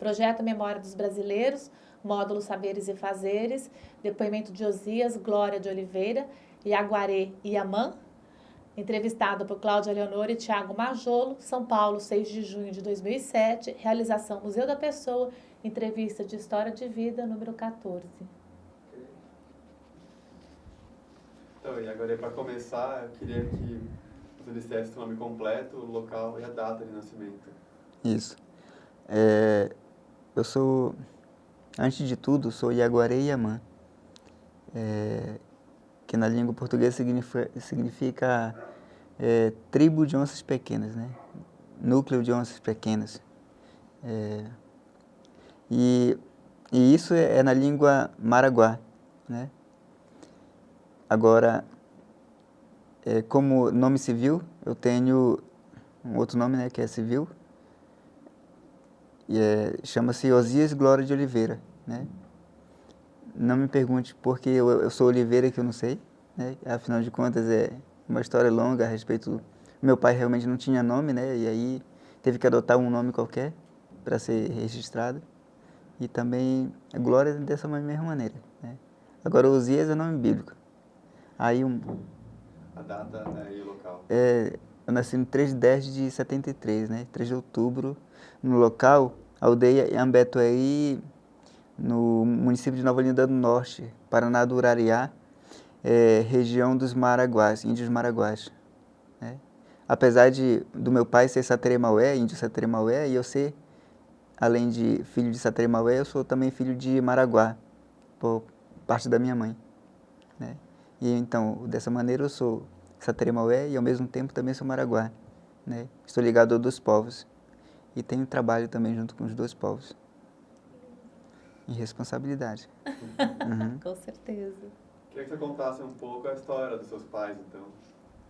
Projeto Memória dos Brasileiros, módulo Saberes e Fazeres, depoimento de Osias Glória de Oliveira, Iaguaré Iamã, entrevistado por Cláudia Leonor e Tiago Majolo, São Paulo, 6 de junho de 2007, realização Museu da Pessoa, entrevista de História de Vida, número 14. Então, e agora, para começar, eu queria que você dissesse o nome completo, o local e a data de nascimento. Isso. Eu sou, antes de tudo, sou Iaguaré Iamã, que na língua portuguesa significa tribo de onças pequenas, né? Núcleo de onças pequenas. E isso é na língua maraguá, né? Agora, como nome civil, eu tenho um outro nome, né, que é civil, e chama-se Osias Glória de Oliveira, né? Não me pergunte por que eu sou Oliveira, que eu não sei, né? Afinal de contas, é uma história longa a respeito. Meu pai realmente não tinha nome, né? E aí teve que adotar um nome qualquer para ser registrado. E também a Glória dessa mesma maneira, né? Agora, Osias é nome bíblico. Aí A data e o local. Eu nasci no 3 de 10 de 73, né? 3 de outubro, no local, aldeia Ambetuaí, no município de Nova Olinda do Norte, Paraná do Urariá, região dos Maraguás, índios Maraguás, né? Apesar do meu pai ser Sateremaué, índio Sateremaué, e eu ser, além de filho de Sateremaué, eu sou também filho de Maraguá, por parte da minha mãe, né? E então, dessa maneira, eu sou Sateremaué e ao mesmo tempo também sou Maraguá, né? Estou ligado aos dois povos e tenho trabalho também junto com os dois povos. E responsabilidade. Uhum. Com certeza. Queria que você contasse um pouco a história dos seus pais, então.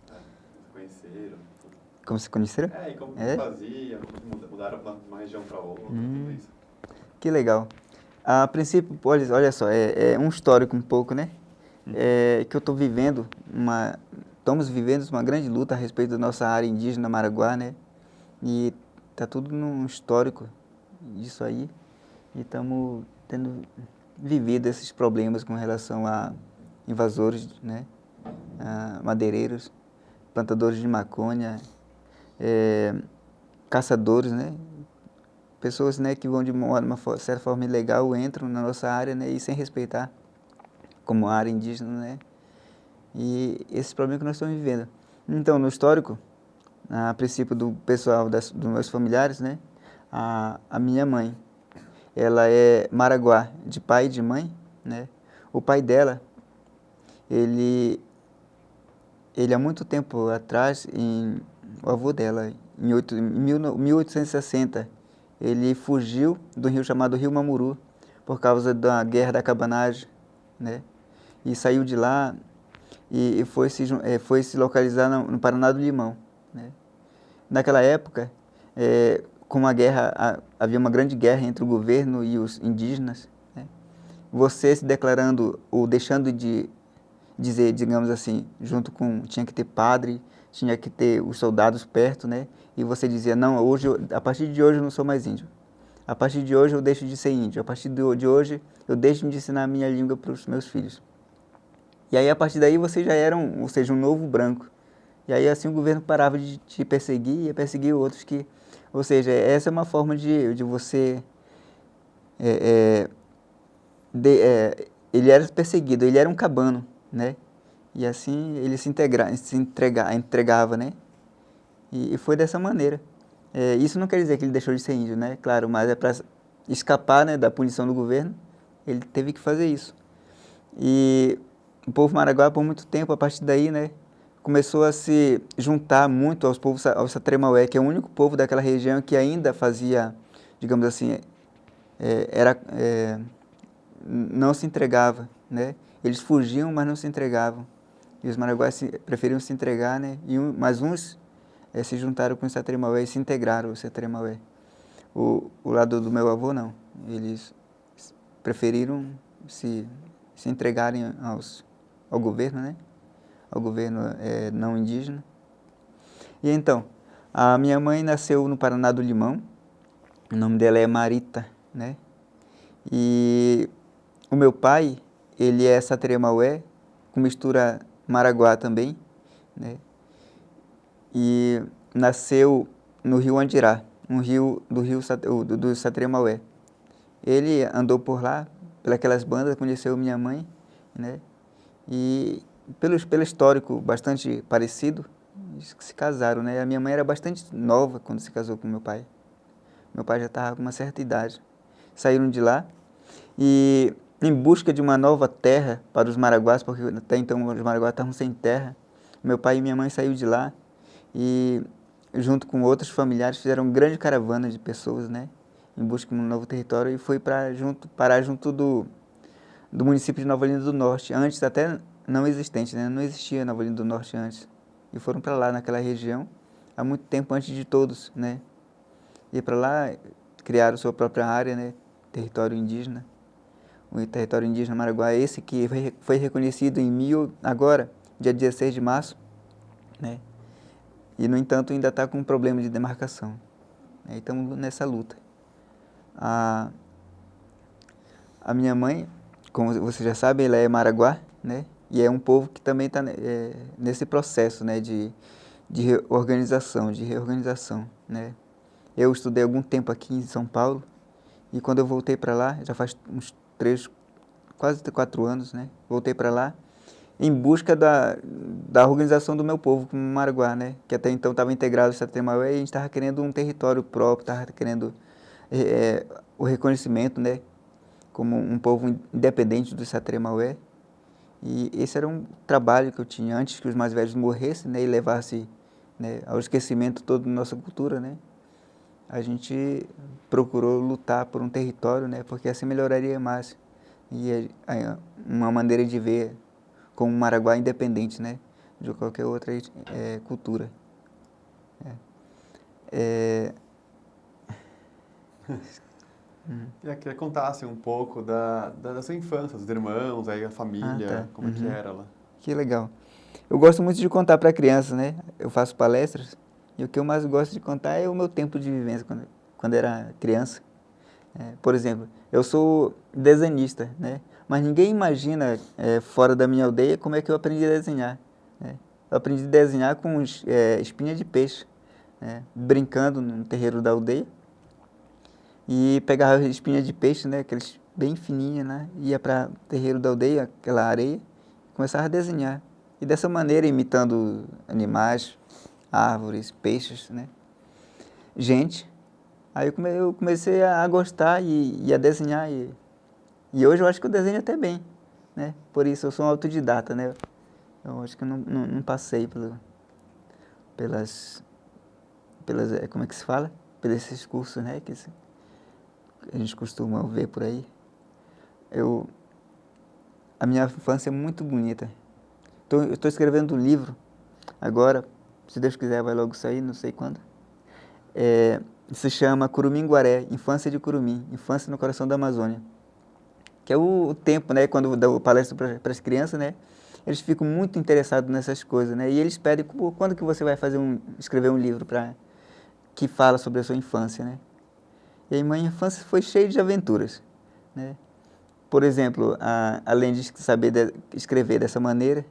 Como se conheceram. Como se conheceram? E como faziam, como mudaram para uma região para outra, tudo isso. Que legal. A princípio, olha só, é um histórico um pouco, né? Que eu estou vivendo, estamos vivendo uma grande luta a respeito da nossa área indígena Maraguá, né? E está tudo num histórico disso aí. E estamos tendo vivido esses problemas com relação a invasores, né? A madeireiros, plantadores de maconha, caçadores, né? Pessoas, né, que vão de uma certa forma ilegal, entram na nossa área, né, e sem respeitar como área indígena, né? E esse problema que nós estamos vivendo. Então, no histórico, a princípio do pessoal, dos meus familiares, né, a minha mãe, ela é Maraguá, de pai e de mãe, né? O pai dela, ele há muito tempo atrás, o avô dela, em 1860, ele fugiu do rio chamado Rio Mamuru, por causa da Guerra da Cabanagem, né? E saiu de lá e foi se localizar no Paraná do Limão, né? Naquela época, como havia uma grande guerra entre o governo e os indígenas, né? Você se declarando ou deixando de dizer, digamos assim, tinha que ter padre, tinha que ter os soldados perto, né? E você dizia, não, a partir de hoje eu não sou mais índio. A partir de hoje eu deixo de ser índio. A partir de hoje eu deixo de ensinar a minha língua para os meus filhos. E aí, a partir daí, você já era um novo branco. E aí, assim, o governo parava de te perseguir e ia perseguir outros que... Ou seja, essa é uma forma de você... ele era perseguido, ele era um cabano, né? E assim, ele se entregava, né? E foi dessa maneira. Isso não quer dizer que ele deixou de ser índio, né? Claro, mas é para escapar, né, da punição do governo, ele teve que fazer isso. E o povo Maraguá, por muito tempo, a partir daí, né, começou a se juntar muito aos Sateremaué, que é o único povo daquela região que ainda fazia, digamos assim, não se entregava, né? Eles fugiam, mas não se entregavam. E os Maraguás preferiam se entregar, né? Mas uns se juntaram com os Sateremaué e se integraram os Sateremaué. O lado do meu avô, não. Eles preferiram se entregarem ao governo, né? Ao governo não indígena. E então, a minha mãe nasceu no Paraná do Limão. O nome dela é Marita né? E o meu pai, ele é Satere-Maué, com mistura Maraguá também, né? E nasceu no rio Andirá, do Satere-Maué. Ele andou por lá, pelas bandas, conheceu minha mãe, né? E pelo histórico bastante parecido, se casaram, né? A minha mãe era bastante nova quando se casou com meu pai. Meu pai já estava com uma certa idade. Saíram de lá e em busca de uma nova terra para os Maraguás, porque até então os Maraguás estavam sem terra. Meu pai e minha mãe saíram de lá e junto com outros familiares fizeram uma grande caravana de pessoas, né? Em busca de um novo território e foi parar junto do município de Nova Olinda do Norte, antes até não existente, né? Não existia Nova Olinda do Norte antes. E foram para lá, naquela região, há muito tempo antes de todos, né? E para lá criaram sua própria área, né? Território indígena. O território indígena Maraguá é esse que foi reconhecido agora, dia 16 de março, né? E, no entanto, ainda está com um problema de demarcação. E estamos nessa luta. A minha mãe, como você já sabe, ela é Maraguá, né? E é um povo que também está nesse processo, né? De reorganização, né? Eu estudei algum tempo aqui em São Paulo e quando eu voltei para lá, já faz uns quase 4 anos, né? Voltei para lá em busca da organização do meu povo como Maraguá, né? Que até então estava integrado ao Satere-Maué e a gente estava querendo um território próprio, estava querendo o reconhecimento, né? Como um povo independente do Satere-Maué. E esse era um trabalho que eu tinha antes que os mais velhos morressem, né? E levasse, né, ao esquecimento toda a nossa cultura, né? A gente procurou lutar por um território, né? Porque assim melhoraria mais. E uma maneira de ver como Maraguá independente, né? De qualquer outra cultura. Eu queria que contasse um pouco da sua infância, dos irmãos, aí a família, Tá. como é que era lá. Que legal. Eu gosto muito de contar para crianças, né? Eu faço palestras e o que eu mais gosto de contar é o meu tempo de vivência quando era criança. Por exemplo, eu sou desenhista, né? Mas ninguém imagina fora da minha aldeia como é que eu aprendi a desenhar, né? Eu aprendi a desenhar com espinha de peixe, né? Brincando no terreiro da aldeia e pegava espinha de peixe, né? Aqueles bem fininhas, né? Ia para o terreiro da aldeia, aquela areia, e começava a desenhar. E dessa maneira, imitando animais, árvores, peixes, né? Gente. Aí eu comecei a gostar e a desenhar. E hoje eu acho que eu desenho até bem, né? Por isso eu sou um autodidata, né? Eu acho que eu não passei pelas como é que se fala? Pelos esses cursos, né? Que a gente costuma ver por aí. A minha infância é muito bonita. Eu estou escrevendo um livro agora, se Deus quiser vai logo sair, não sei quando. Se chama Curumim-Guaré, Infância de Curumim, Infância no Coração da Amazônia. Que é o tempo, né, quando eu dou palestra para as crianças, né, eles ficam muito interessados nessas coisas, né, e eles pedem, quando que você vai escrever um livro que fala sobre a sua infância, né. E aí minha infância foi cheia de aventuras, né. Por exemplo, além de saber escrever dessa maneira,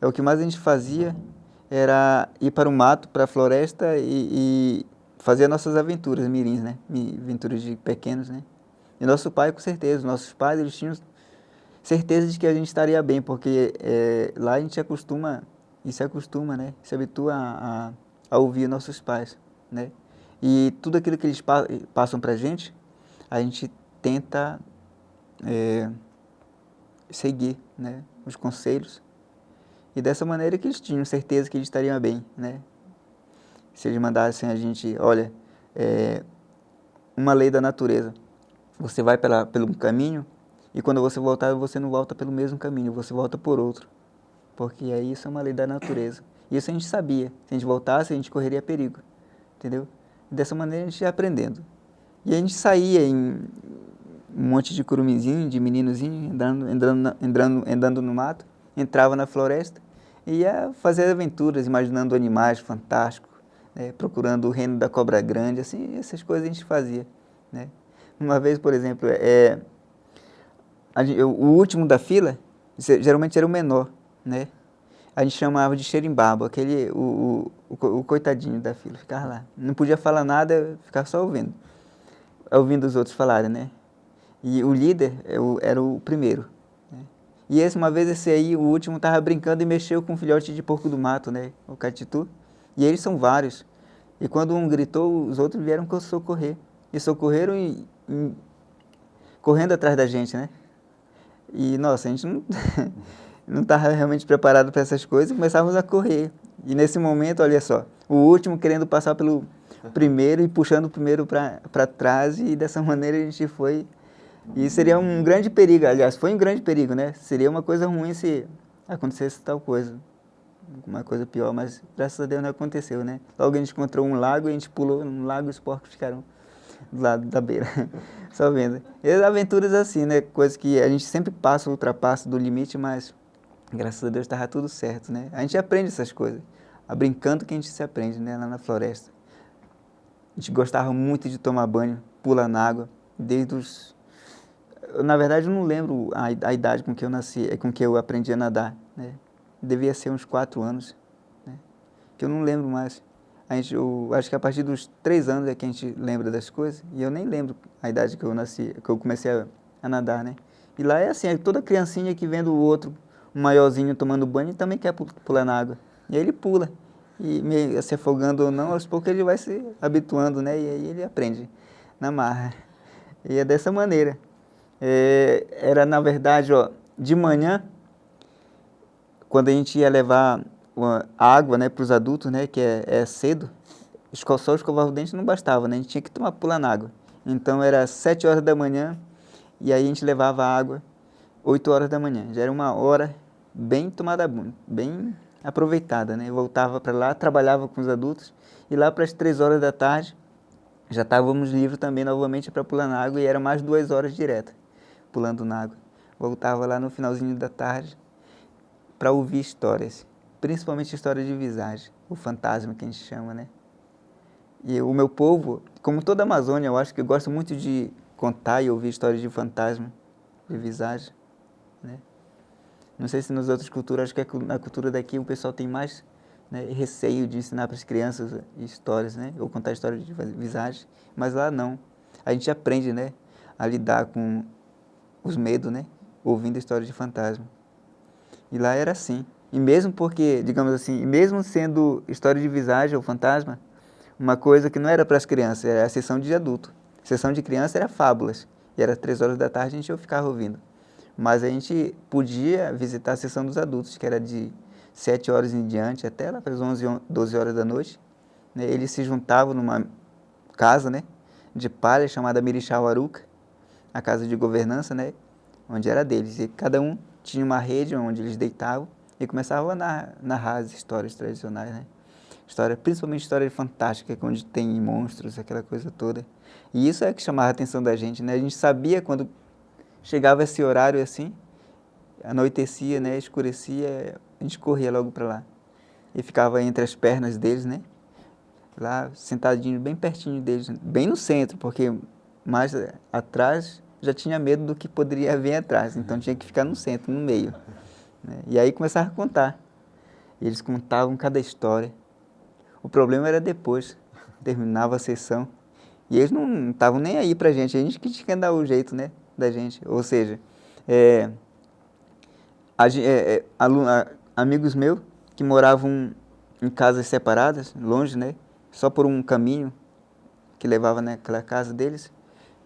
o que mais a gente fazia era ir para o mato, para a floresta e fazer nossas aventuras mirins, né? Aventuras de pequenos, né? E nosso pai, com certeza, nossos pais, eles tinham certeza de que a gente estaria bem, porque lá a gente se acostuma, né? Se habitua a ouvir nossos pais, né? E tudo aquilo que eles passam para a gente tenta seguir, né? Os conselhos. E dessa maneira que eles tinham certeza que eles estariam bem, né? Se eles mandassem a gente, olha, uma lei da natureza, você vai pelo caminho e quando você voltar, você não volta pelo mesmo caminho, você volta por outro, porque aí isso é uma lei da natureza. Isso a gente sabia, se a gente voltasse, a gente correria perigo, entendeu? E dessa maneira a gente ia aprendendo. E a gente saía em um monte de curuminzinho, de meninozinho, andando no mato, entrava na floresta e ia fazer aventuras, imaginando animais fantásticos, né, procurando o reino da cobra grande, assim, essas coisas a gente fazia, né? Uma vez, por exemplo, o último da fila, geralmente era o menor, né? A gente chamava de xerimbabo, o coitadinho da fila, ficava lá. Não podia falar nada, ficava só ouvindo os outros falarem, né? E o líder era o primeiro, né? E uma vez esse aí, o último, estava brincando e mexeu com um filhote de porco do mato, né? O catitu. E eles são vários. E quando um gritou, os outros vieram socorrer. E socorreram correndo atrás da gente, né? E, nossa, a gente não estava realmente preparado para essas coisas e começávamos a correr. E nesse momento, olha só, o último querendo passar pelo primeiro e puxando o primeiro para trás, e dessa maneira a gente foi. E seria um grande perigo, aliás, foi um grande perigo, né? Seria uma coisa ruim se acontecesse tal coisa, uma coisa pior, mas graças a Deus não aconteceu, né? Logo a gente encontrou um lago e a gente pulou no lago e os porcos ficaram do lado da beira, só vendo. E aventuras assim, né? Coisas que a gente sempre ultrapassa do limite, mas graças a Deus estava tudo certo, né? A gente aprende essas coisas, brincando que a gente se aprende, né? Lá na floresta. A gente gostava muito de tomar banho, pular na água, desde os... Na verdade, eu não lembro a idade com que eu nasci, com que eu aprendi a nadar, né? Devia ser uns 4 anos, né? Que eu não lembro mais. Eu acho que a partir dos 3 anos é que a gente lembra das coisas, e eu nem lembro a idade que eu nasci, que eu comecei a nadar, né? E lá é assim, toda criancinha que vendo o outro, um maiorzinho tomando banho, também quer pular na água. E aí ele pula, e meio se afogando ou não, aos poucos ele vai se habituando, né? E aí ele aprende na marra. E é dessa maneira. Era, na verdade, ó, de manhã, quando a gente ia levar água, né, para os adultos, né, que é cedo, só escovar o dente não bastava, né? A gente tinha que pular na água. Então era 7 horas da manhã, e aí a gente levava água 8 horas da manhã. Já era uma hora bem tomada, bem aproveitada, né? Eu voltava para lá, trabalhava com os adultos, e lá para as 3 horas da tarde já estávamos livres também novamente para pular na água, e era mais 2 horas direto pulando na água. Voltava lá no finalzinho da tarde para ouvir histórias, principalmente história de visagem, o fantasma que a gente chama, né? E o meu povo, como toda a Amazônia, eu acho que eu gosto muito de contar e ouvir histórias de fantasma, de visagem, né? Não sei se nas outras culturas, acho que na cultura daqui o pessoal tem mais, né, receio de ensinar para as crianças histórias, né? Ou contar histórias de visagem, mas lá não. A gente aprende, né, a lidar com os medos, né? Ouvindo histórias de fantasma. E lá era assim. E mesmo porque, digamos assim, mesmo sendo história de visagem ou fantasma, uma coisa que não era para as crianças, era a sessão de adulto. A sessão de criança era fábulas. E era 3 horas da tarde, a gente ia ficar ouvindo. Mas a gente podia visitar a sessão dos adultos, que era de 7 horas em diante, até lá para as 12 horas da noite. Né? Eles se juntavam numa casa, né, de palha chamada Mirixawaruca, a casa de governança, né, onde era deles. E cada um tinha uma rede onde eles deitavam e começavam a narrar as histórias tradicionais, né? Principalmente história fantástica, onde tem monstros, aquela coisa toda. E isso é que chamava a atenção da gente, né? A gente sabia quando chegava esse horário assim, anoitecia, né, escurecia, a gente corria logo para lá. E ficava entre as pernas deles, né? Lá, sentadinho, bem pertinho deles, bem no centro, porque mais atrás já tinha medo do que poderia vir atrás, então tinha que ficar no centro, no meio, né? E aí começava a contar. E eles contavam cada história. O problema era depois, terminava a sessão, e eles não estavam nem aí pra gente, a gente que tinha que dar o jeito, né, da gente. Ou seja, amigos meus que moravam em casas separadas, longe, né, só por um caminho que levava naquela casa deles,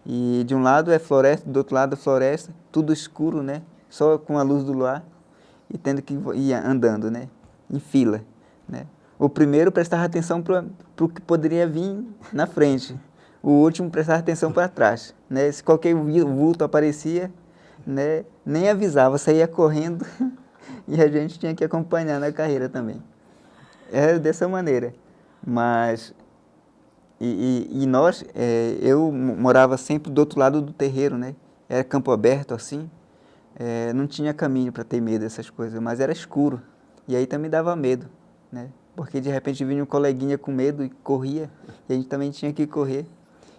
e de um lado é floresta, do outro lado é floresta, tudo escuro, né, só com a luz do luar, e tendo que ir andando, né, em fila, né. O primeiro prestava atenção para o que poderia vir na frente, o último prestava atenção para trás, né, se qualquer vulto aparecia, né, nem avisava, saía correndo, e a gente tinha que acompanhar na carreira também. Era dessa maneira, mas... nós, eu morava sempre do outro lado do terreiro, né? Era campo aberto assim, não tinha caminho para ter medo dessas coisas, mas era escuro, e aí também dava medo, né? Porque de repente vinha um coleguinha com medo e corria, e a gente também tinha que correr.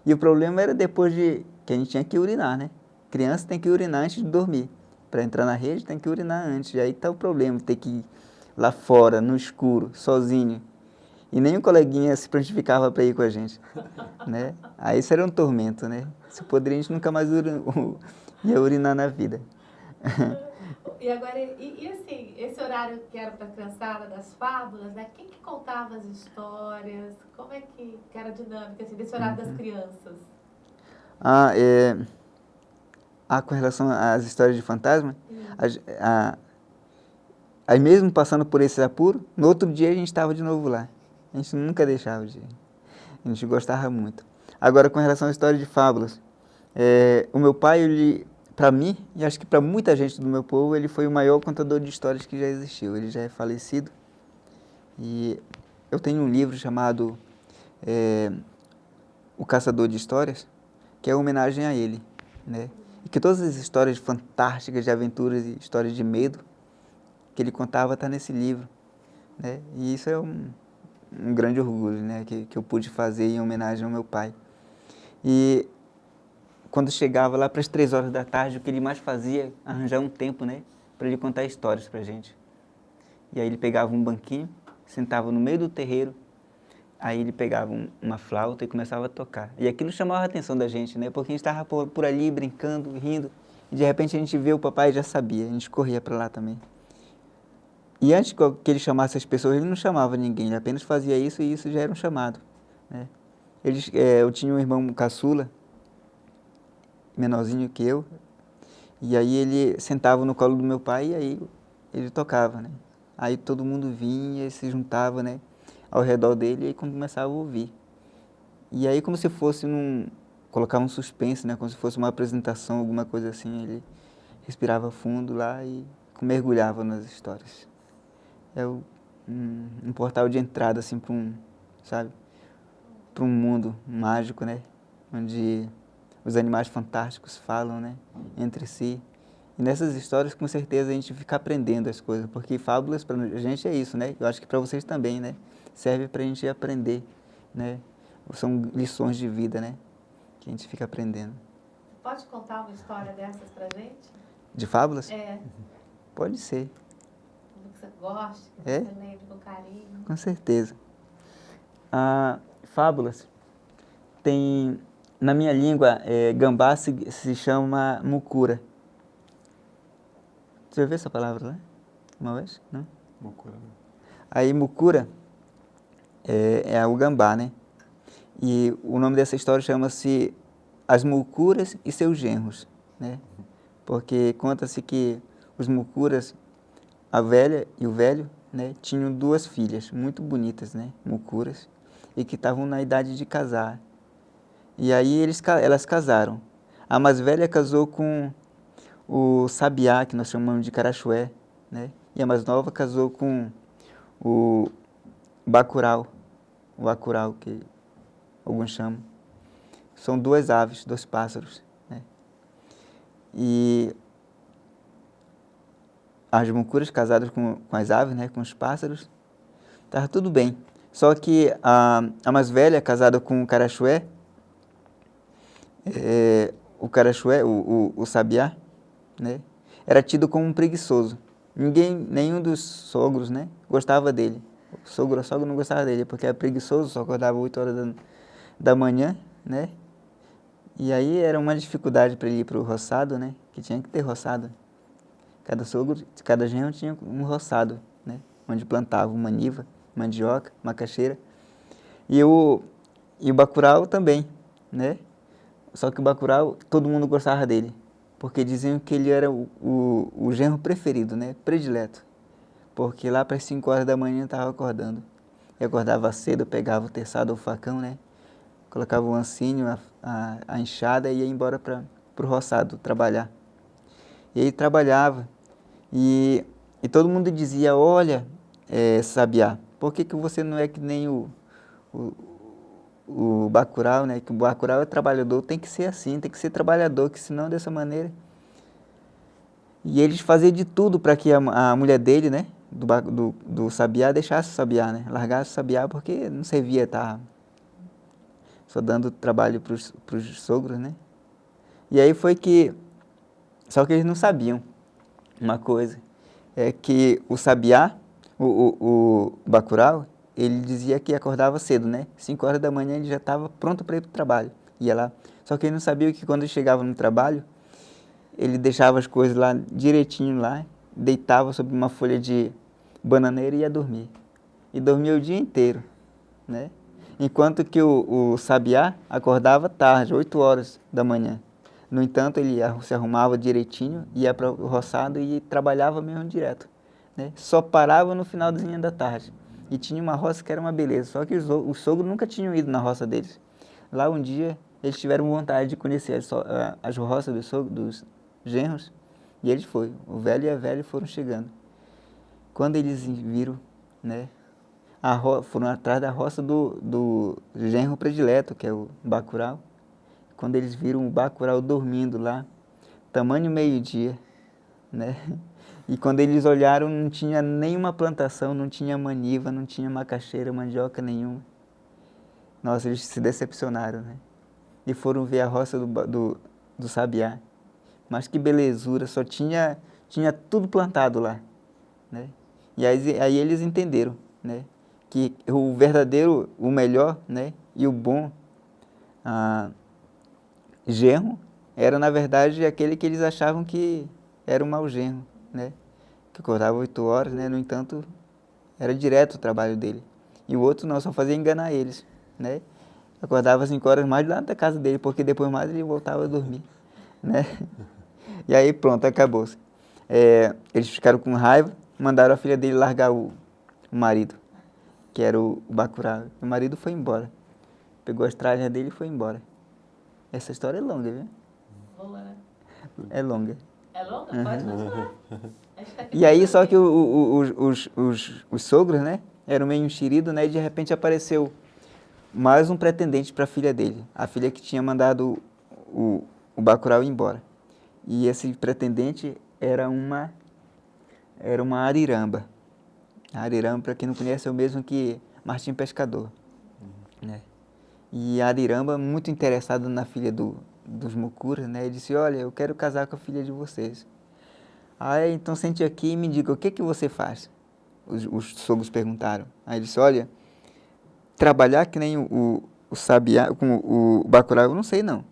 E o problema era depois de que a gente tinha que urinar, né? Criança tem que urinar antes de dormir. Para entrar na rede tem que urinar antes. E aí tá o problema, ter que ir lá fora, no escuro, sozinho. E nenhum coleguinha se prontificava para ir com a gente, né? Aí isso era um tormento, né? Se poderia, a gente nunca mais ia urinar na vida. E agora, assim, esse horário que era para a criançada das fábulas, né? Quem que contava as histórias? Como é que era a dinâmica, assim, desse horário das crianças? Com relação às histórias de fantasma, aí mesmo passando por esse apuro, no outro dia a gente estava de novo lá. A gente nunca deixava de ir. A gente gostava muito. Agora, com relação à história de fábulas, o meu pai, ele, para mim, e acho que para muita gente do meu povo, ele foi o maior contador de histórias que já existiu. Ele já é falecido. E eu tenho um livro chamado O Caçador de Histórias, que é uma homenagem a ele, né? E que todas as histórias fantásticas de aventuras e histórias de medo que ele contava está nesse livro, né? E isso é um grande orgulho, né? Que eu pude fazer em homenagem ao meu pai. E quando chegava lá para as 3 horas da tarde, o que ele mais fazia é arranjar um tempo, né? Para ele contar histórias para a gente. E aí ele pegava um banquinho, sentava no meio do terreiro, aí ele pegava uma flauta e começava a tocar. E aquilo chamava a atenção da gente, né? Porque a gente estava por ali brincando, rindo, e de repente a gente vê o papai e já sabia, a gente corria para lá também. E antes que ele chamasse as pessoas, ele não chamava ninguém, ele apenas fazia isso e isso já era um chamado, né? Eu tinha um irmão caçula, menorzinho que eu, e aí ele sentava no colo do meu pai e aí ele tocava, né? Aí todo mundo vinha e se juntava, né, ao redor dele e aí começava a ouvir. E aí como se fosse colocar um suspense, né, como se fosse uma apresentação, alguma coisa assim, ele respirava fundo lá e mergulhava nas histórias. É um portal de entrada assim para um mundo mágico, né, onde os animais fantásticos falam, né, entre si. E nessas histórias, com certeza, a gente fica aprendendo as coisas, porque fábulas para a gente é isso, né? Eu acho que para vocês também, né? Serve para a gente aprender, né? São lições de vida, né? Que a gente fica aprendendo. Pode contar uma história dessas para a gente? De fábulas? É. Pode ser. Que você goste, que É? você lembre com carinho. Com certeza. Fábulas tem... Na minha língua, gambá se chama mucura. Você já viu essa palavra lá? Uma vez? Não? Mucura. Aí, mucura é o gambá, né? E o nome dessa história chama-se As Mucuras e Seus Genros, né? Porque conta-se que os mucuras, a velha e o velho, né, tinham 2 filhas muito bonitas, né? Mucuras, e que estavam na idade de casar. E aí elas casaram. A mais velha casou com o sabiá, que nós chamamos de carachué, né? E a mais nova casou com o bacurau, que alguns chamam. São 2 aves, 2 pássaros, né? E as mucuras casadas com as aves, né, com os pássaros, estava tudo bem. Só que a mais velha, casada com o carachué, o sabiá, né, era tido como um preguiçoso. Nenhum dos sogros, né, gostava dele. A sogra não gostava dele, porque era preguiçoso, só acordava 8 horas da manhã, né? E aí era uma dificuldade para ele ir para o roçado, né, que tinha que ter roçado. Cada genro tinha um roçado, né, onde plantava uma maniva, mandioca, macaxeira. E o bacurau também, né? Só que o bacurau, todo mundo gostava dele, porque diziam que ele era o genro preferido, né? Predileto. Porque lá para as 5 horas da manhã estava acordando. E acordava cedo, pegava o terçado ou o facão, né? Colocava o ancinho, a enxada e ia embora para o roçado trabalhar. E aí trabalhava. E todo mundo dizia, olha, sabiá, por que você não é que nem o bacurau, né? Que o bacurau é trabalhador, tem que ser assim, tem que ser trabalhador, que senão dessa maneira. E eles faziam de tudo para que a mulher dele, né? Do sabiá, deixasse o sabiá, né? Largasse o sabiá porque não servia estar só dando trabalho para os sogros, né? E aí foi que... Só que eles não sabiam uma coisa, é que o sabiá, o Bacurau, ele dizia que acordava cedo, né? 5 horas da manhã ele já estava pronto para ir para o trabalho, ia lá. Só que ele não sabia que quando ele chegava no trabalho, ele deixava as coisas lá direitinho lá, deitava sobre uma folha de bananeira e ia dormir. E dormia o dia inteiro, né? Enquanto que o sabiá acordava tarde, 8 horas da manhã. No entanto, ele se arrumava direitinho, ia para o roçado e trabalhava mesmo direto, né? Só parava no finalzinho da tarde. E tinha uma roça que era uma beleza, só que os sogros nunca tinham ido na roça deles. Lá um dia, eles tiveram vontade de conhecer as roças dos genros, e eles foram. O velho e a velha foram chegando. Quando eles viram, né, foram atrás da roça do genro predileto, que é o Bacurau. Quando eles viram o Bacurau dormindo lá, tamanho meio-dia, né? E quando eles olharam, não tinha nenhuma plantação, não tinha maniva, não tinha macaxeira, mandioca nenhuma. Nossa, eles se decepcionaram, né? E foram ver a roça do sabiá. Mas que belezura, só tinha tudo plantado lá, né? E aí eles entenderam, né, que o verdadeiro, o melhor, né, e o bom genro era, na verdade, aquele que eles achavam que era um mau genro, né? Que acordava 8 horas, né? No entanto, era direto o trabalho dele. E o outro não, só fazia enganar eles, né? Acordava às 5 horas mais lá da casa dele, porque depois mais ele voltava a dormir, né? E aí pronto, acabou-se. Eles ficaram com raiva, mandaram a filha dele largar o marido, que era o Bacurau. O marido foi embora. Pegou as trajas dele e foi embora. Essa história é longa, viu? Boa, né? É longa. É longa? Pode continuar. E aí, só que os sogros, né, eram meio enxeridos, né, e de repente apareceu mais um pretendente para a filha dele, a filha que tinha mandado o Bacurau ir embora. E esse pretendente era uma ariramba. A ariramba, para quem não conhece, é o mesmo que Martim Pescador, né? E a ariramba, muito interessada na filha dos mucuras, né, disse: olha, eu quero casar com a filha de vocês. Aí, então sente aqui e me diga, o que que você faz? Os sogros perguntaram. Aí ele disse: olha, trabalhar que nem o sabiá, com o Bacurau, eu não sei não,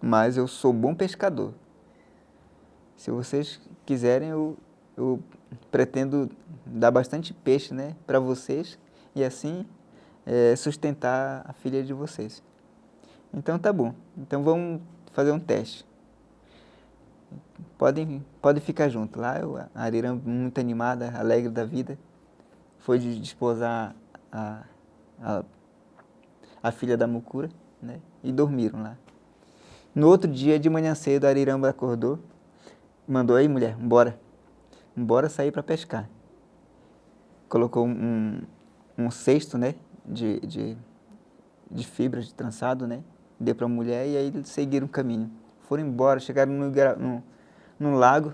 mas eu sou bom pescador. Se vocês quiserem, eu pretendo dar bastante peixe, né, para vocês e assim sustentar a filha de vocês. Então tá bom, então vamos fazer um teste. Podem ficar junto. Lá a ariramba, muito animada, alegre da vida, foi desposar a filha da mucura, né, e dormiram lá. No outro dia, de manhã cedo, a ariramba acordou, mandou: aí mulher, embora sair para pescar. Colocou um cesto, né, de fibras de trançado, né, deu para a mulher e aí eles seguiram o caminho. Foram embora, chegaram no lago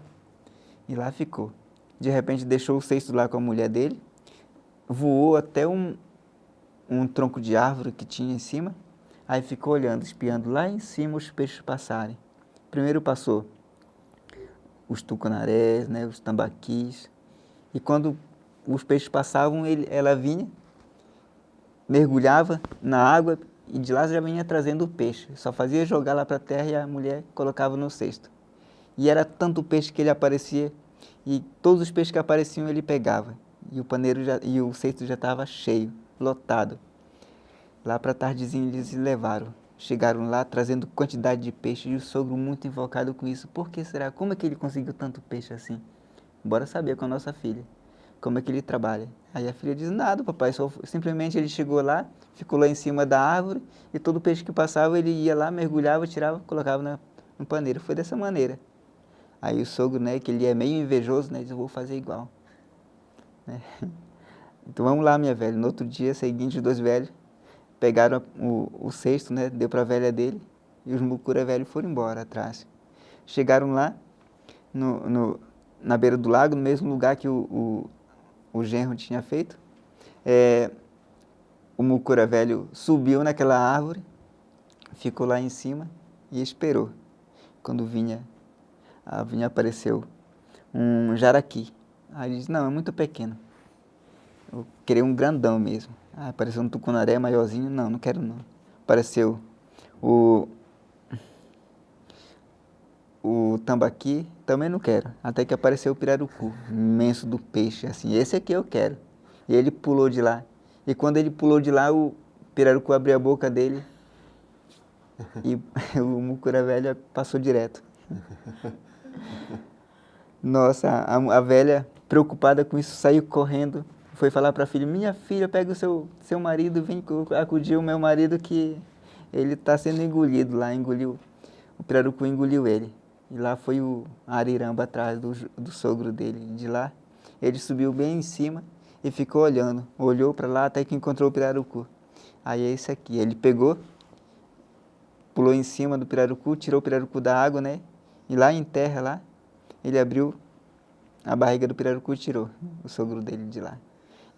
e lá ficou. De repente deixou o cesto lá com a mulher dele, voou até um tronco de árvore que tinha em cima, aí ficou olhando, espiando lá em cima os peixes passarem. Primeiro passou os tucunarés, né, os tambaquis, e quando os peixes passavam, ela vinha, mergulhava na água e de lá já vinha trazendo o peixe. Só fazia jogar lá para a terra e a mulher colocava no cesto. E era tanto peixe que ele aparecia, e todos os peixes que apareciam ele pegava. E o paneiro e o cesto já estava cheio, lotado. Lá para a tardezinha eles levaram. Chegaram lá trazendo quantidade de peixe e o sogro muito invocado com isso. Por que será? Como é que ele conseguiu tanto peixe assim? Bora saber com a nossa filha. Como é que ele trabalha? Aí a filha diz: nada, papai, simplesmente ele chegou lá, ficou lá em cima da árvore e todo peixe que passava ele ia lá, mergulhava, tirava, colocava no paneiro. Foi dessa maneira. Aí o sogro, né, que ele é meio invejoso, né, diz: eu vou fazer igual. Né? Então vamos lá, minha velha. No outro dia seguinte, os dois velhos pegaram o cesto, né, deu para a velha dele e os mucura velhos foram embora atrás. Chegaram lá na beira do lago, no mesmo lugar que o genro tinha feito. O mucura velho subiu naquela árvore, ficou lá em cima e esperou. quando a vinha apareceu um jaraqui. Aí ele disse, não, é muito pequeno. Eu queria um grandão mesmo. Ah, apareceu um tucunaré maiorzinho, não quero não. Apareceu o tambaqui, também não quero. Até que apareceu o pirarucu, imenso do peixe, assim, esse aqui eu quero. E ele pulou de lá. E quando ele pulou de lá, o pirarucu abriu a boca dele e o mucura velha passou direto. Nossa, a velha, preocupada com isso, saiu correndo, foi falar para a filha, minha filha, pega o seu marido, vem acudir o meu marido que ele está sendo engolido lá, o pirarucu engoliu ele. E lá foi o Ariramba atrás do sogro dele. De lá, ele subiu bem em cima e ficou olhando. Olhou para lá até que encontrou o pirarucu. Aí é esse aqui. Ele pegou, pulou em cima do pirarucu, tirou o pirarucu da água, né? E lá em terra, lá, ele abriu a barriga do pirarucu e tirou o sogro dele de lá.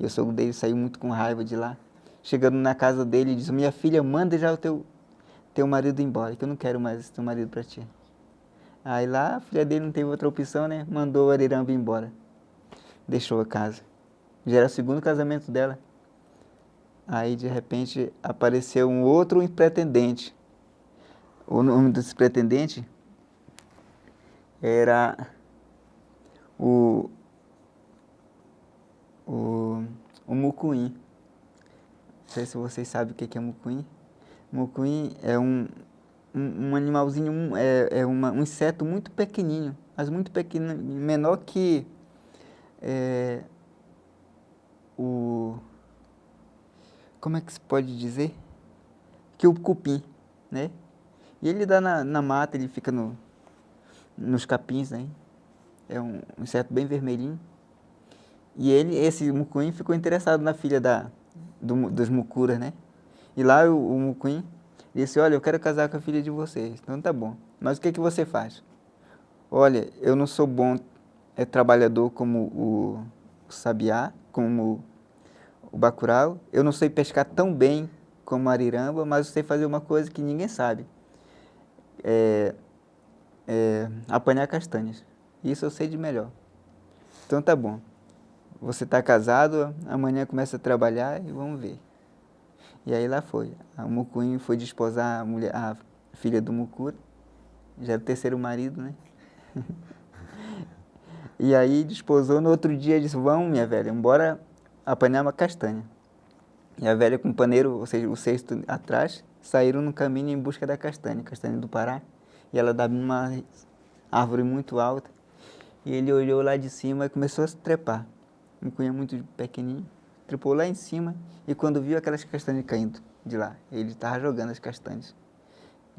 E o sogro dele saiu muito com raiva de lá. Chegando na casa dele, disse, minha filha, manda já o teu marido embora, que eu não quero mais esse teu marido para ti. Aí lá, a filha dele não teve outra opção, né? Mandou o Ariramba embora. Deixou a casa. Já era o segundo casamento dela. Aí, de repente, apareceu um outro pretendente. O nome desse pretendente era o mucuim. Não sei se vocês sabem o que é mucuim. Mucuim é um animalzinho, um inseto muito pequenininho, mas muito pequeno, menor que como é que se pode dizer? Que o cupim, né? E ele dá na mata, ele fica nos capins, né? É um inseto bem vermelhinho. E esse mucuim ficou interessado na filha dos mucuras, né? E lá o mucuim disse, olha, eu quero casar com a filha de vocês. Então tá bom. Mas o que você faz? Olha, eu não sou bom trabalhador como o sabiá, como o bacurau. Eu não sei pescar tão bem como a ariramba, mas eu sei fazer uma coisa que ninguém sabe. Apanhar castanhas. Isso eu sei de melhor. Então tá bom. Você está casado, amanhã começa a trabalhar e vamos ver. E aí lá foi. O mucuim foi desposar a filha do mucura. Já era o terceiro marido, né? E aí desposou, no outro dia disse, vamos minha velha, embora apanhar uma castanha. E a velha com o paneiro, ou seja, o cesto atrás, saíram no caminho em busca da castanha do Pará. E ela dava uma árvore muito alta. E ele olhou lá de cima e começou a se trepar. Um cunha muito pequenininho, trepou lá em cima e quando viu aquelas castanhas caindo de lá, ele estava jogando as castanhas.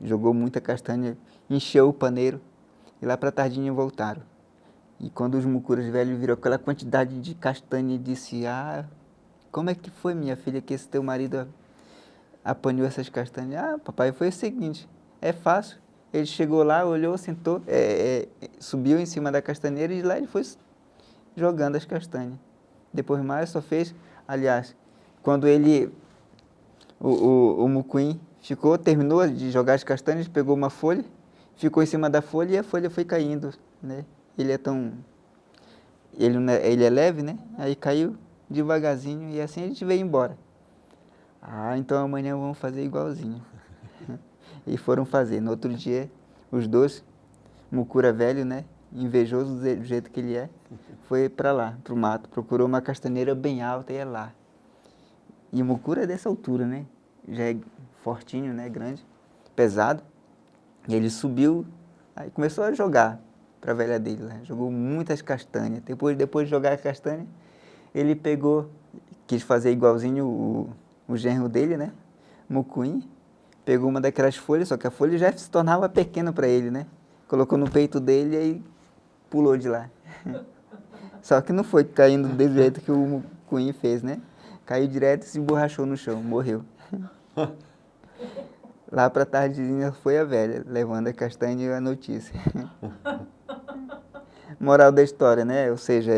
Jogou muita castanha, encheu o paneiro e lá para a tardinha voltaram. E quando os mucuras velhos viram aquela quantidade de castanha, disse, como é que foi, minha filha, que esse teu marido apanhou essas castanhas? Papai, foi o seguinte, é fácil. Ele chegou lá, olhou, sentou, subiu em cima da castanheira e de lá ele foi jogando as castanhas. Depois mais só fez, aliás, quando o mucuim terminou de jogar as castanhas, pegou uma folha, ficou em cima da folha e a folha foi caindo, né? Ele é leve, né? Aí caiu devagarzinho e assim a gente veio embora. Então amanhã vamos fazer igualzinho. E foram fazer. No outro dia, os dois, mucura velho, né? Invejoso do jeito que ele é, foi para lá, para o mato, procurou uma castanheira bem alta e é lá. E o mucura é dessa altura, né? Já é fortinho, né? Grande, pesado. E ele subiu, aí começou a jogar para a velha dele, né? Jogou muitas castanhas. Depois de jogar a castanha, ele pegou, quis fazer igualzinho o genro dele, né? Mucuim, pegou uma daquelas folhas, só que a folha já se tornava pequena para ele, né? Colocou no peito dele e aí pulou de lá. Só que não foi caindo do jeito que o mucuim fez, né? Caiu direto e se emborrachou no chão, morreu. Lá para tardinha foi a velha, levando a castanha e a notícia. Moral da história, né? Ou seja,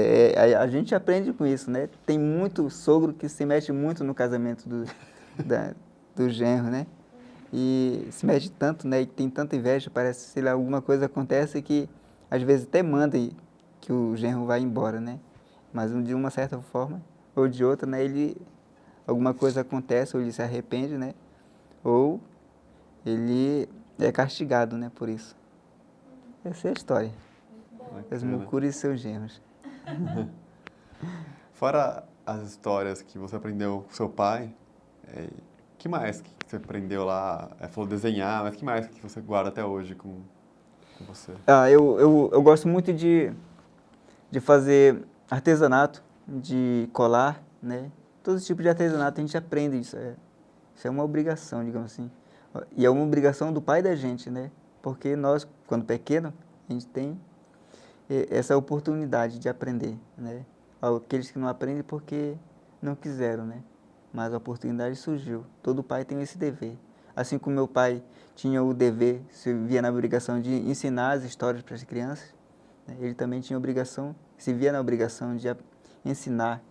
a gente aprende com isso, né? Tem muito sogro que se mexe muito no casamento do genro, né? e se mede tanto, né, e tem tanta inveja, parece, sei lá, alguma coisa acontece que às vezes até manda que o genro vá embora, né? Mas de uma certa forma ou de outra, né, alguma coisa acontece, ou ele se arrepende, né? Ou ele é castigado, né, por isso. Essa é a história. As Mucuras e seus genros. Fora as histórias que você aprendeu com seu pai, que mais que você aprendeu lá? Falou desenhar, mas que mais que você guarda até hoje com você? Eu gosto muito de fazer artesanato, de colar, né? Todo tipo de artesanato a gente aprende isso. Isso é uma obrigação, digamos assim. E é uma obrigação do pai da gente, né? Porque nós, quando pequeno, a gente tem essa oportunidade de aprender, né? Aqueles que não aprendem porque não quiseram, né? Mas a oportunidade surgiu. Todo pai tem esse dever. Assim como meu pai tinha o dever, se via na obrigação de ensinar as histórias para as crianças, né? Ele também tinha obrigação, se via na obrigação de ensinar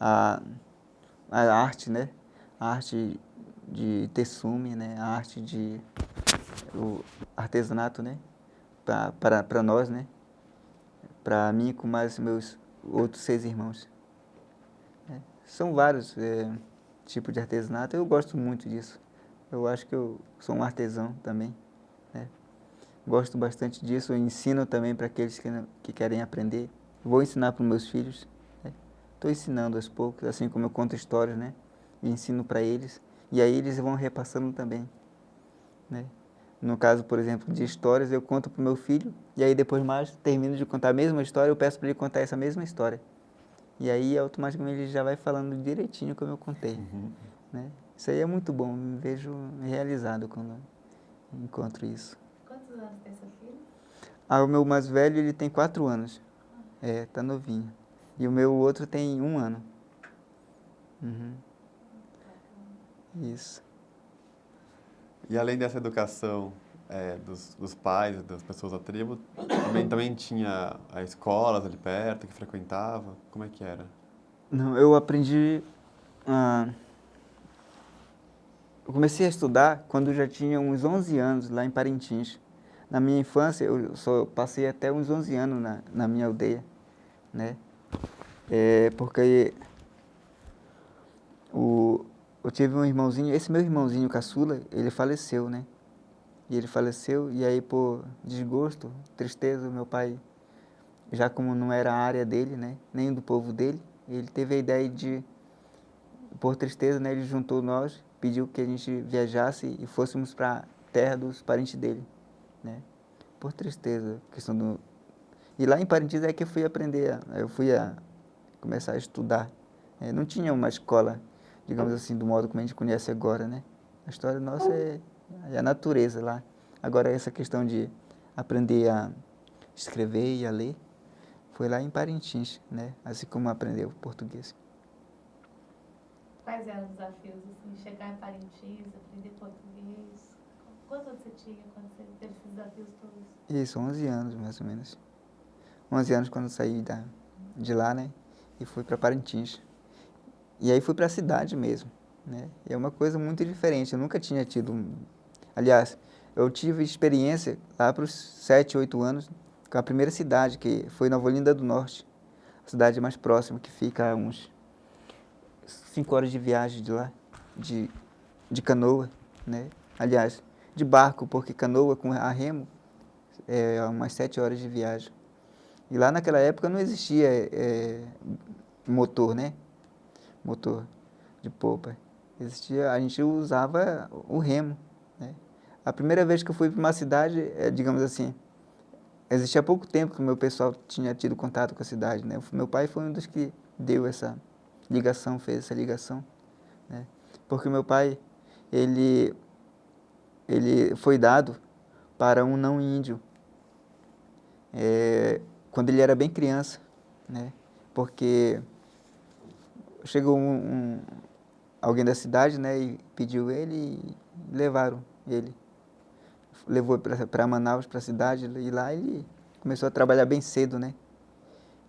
a arte, né? A arte de tessume, né? A arte o artesanato, né? Para nós, né? Para mim com mais meus outros 6 irmãos. São vários tipos de artesanato, eu gosto muito disso. Eu acho que eu sou um artesão também, né? Gosto bastante disso, eu ensino também para aqueles que querem aprender. Vou ensinar para os meus filhos, né? Estou ensinando aos poucos, assim como eu conto histórias, né? E ensino para eles, e aí eles vão repassando também, né? No caso, por exemplo, de histórias, eu conto para o meu filho, e aí depois mais termino de contar a mesma história, eu peço para ele contar essa mesma história. E aí, automaticamente, ele já vai falando direitinho como eu contei, né? Isso aí é muito bom, me vejo realizado quando encontro isso. Quantos anos tem seu filho? O meu mais velho, ele tem 4 anos. Tá novinho. E o meu outro tem 1 ano. Uhum. Isso. E além dessa educação dos pais, das pessoas da tribo, também tinha escolas ali perto que frequentava? Como é que era? Não, eu aprendi... eu comecei a estudar quando eu já tinha uns 11 anos, lá em Parintins. Na minha infância, eu só passei até uns 11 anos na minha aldeia, né? Porque eu tive um irmãozinho, esse meu irmãozinho caçula, ele faleceu, né? E ele faleceu, e aí por desgosto, tristeza, meu pai, já como não era a área dele, né? Nem do povo dele, ele teve a ideia de, por tristeza, né? Ele juntou nós, pediu que a gente viajasse e fôssemos para a terra dos parentes dele, né? Por tristeza, questão do... E lá em Parintins é que eu fui aprender, eu fui a começar a estudar. Não tinha uma escola, digamos assim, do modo como a gente conhece agora, né? A história nossa é a natureza lá. Agora, essa questão de aprender a escrever e a ler, foi lá em Parintins, né? Assim como aprendeu português. Quais eram os desafios, assim, chegar em Parintins, aprender português? Quantos anos você tinha quando você teve esses desafios todos? Isso, 11 anos, mais ou menos. 11 anos quando eu saí de lá, né? E fui para Parintins. E aí fui para a cidade mesmo, né? É uma coisa muito diferente. Eu nunca tinha tido... Aliás, eu tive experiência lá para os 7, 8 anos com a primeira cidade, que foi Nova Olinda do Norte. A cidade mais próxima, que fica a uns 5 horas de viagem de lá, de canoa, né? Aliás, de barco, porque canoa com a remo é umas 7 horas de viagem. E lá naquela época não existia motor, né? Motor de polpa. A gente usava o remo, né? A primeira vez que eu fui para uma cidade, digamos assim, existia pouco tempo que o meu pessoal tinha tido contato com a cidade, né? Meu pai foi um dos que deu essa ligação, fez essa ligação, né? Porque meu pai, ele foi dado para um não índio, quando ele era bem criança, né? Porque chegou alguém da cidade, né, e pediu ele e levaram ele. Levou para Manaus, para a cidade, e lá ele começou a trabalhar bem cedo, né?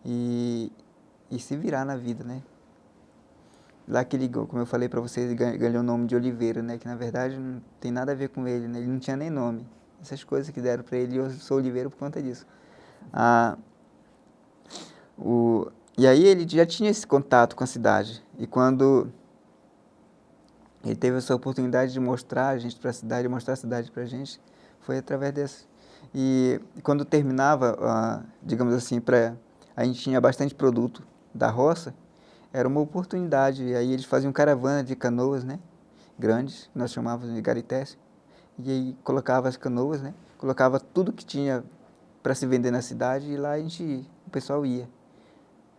E se virar na vida, né? lá que ele, como eu falei para vocês, ele ganhou o nome de Oliveira, né? Que na verdade não tem nada a ver com ele, né? Ele não tinha nem nome. Essas coisas que deram para ele, eu sou Oliveira por conta disso. E aí ele já tinha esse contato com a cidade. E quando ele teve essa oportunidade de mostrar a gente para a cidade, mostrar a cidade para a gente, foi através dessa. E quando terminava, digamos assim, a gente tinha bastante produto da roça, era uma oportunidade. E aí eles faziam caravana de canoas, né? Grandes, que nós chamávamos de garités. E aí colocava as canoas, né? Colocava tudo que tinha para se vender na cidade e lá o pessoal ia.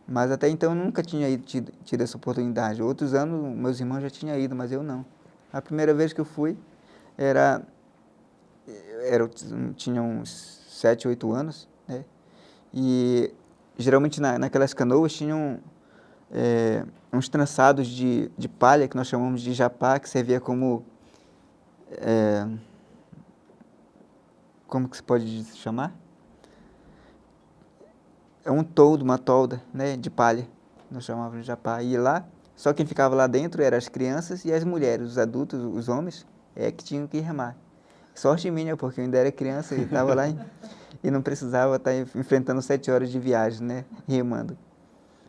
Mas até então eu nunca tinha tido essa oportunidade. Outros anos meus irmãos já tinham ido, mas eu não. A primeira vez que eu fui eu tinha uns 7, 8 anos, né? E geralmente naquelas canoas tinham uns trançados de palha, que nós chamamos de japá, que servia como que se pode chamar? É um toldo, uma tolda, né, de palha, nós chamávamos de japá. E lá, só quem ficava lá dentro eram as crianças e as mulheres, os adultos, os homens, que tinham que remar. Sorte minha, porque eu ainda era criança e estava lá e não precisava estar enfrentando 7 horas de viagem, né, remando.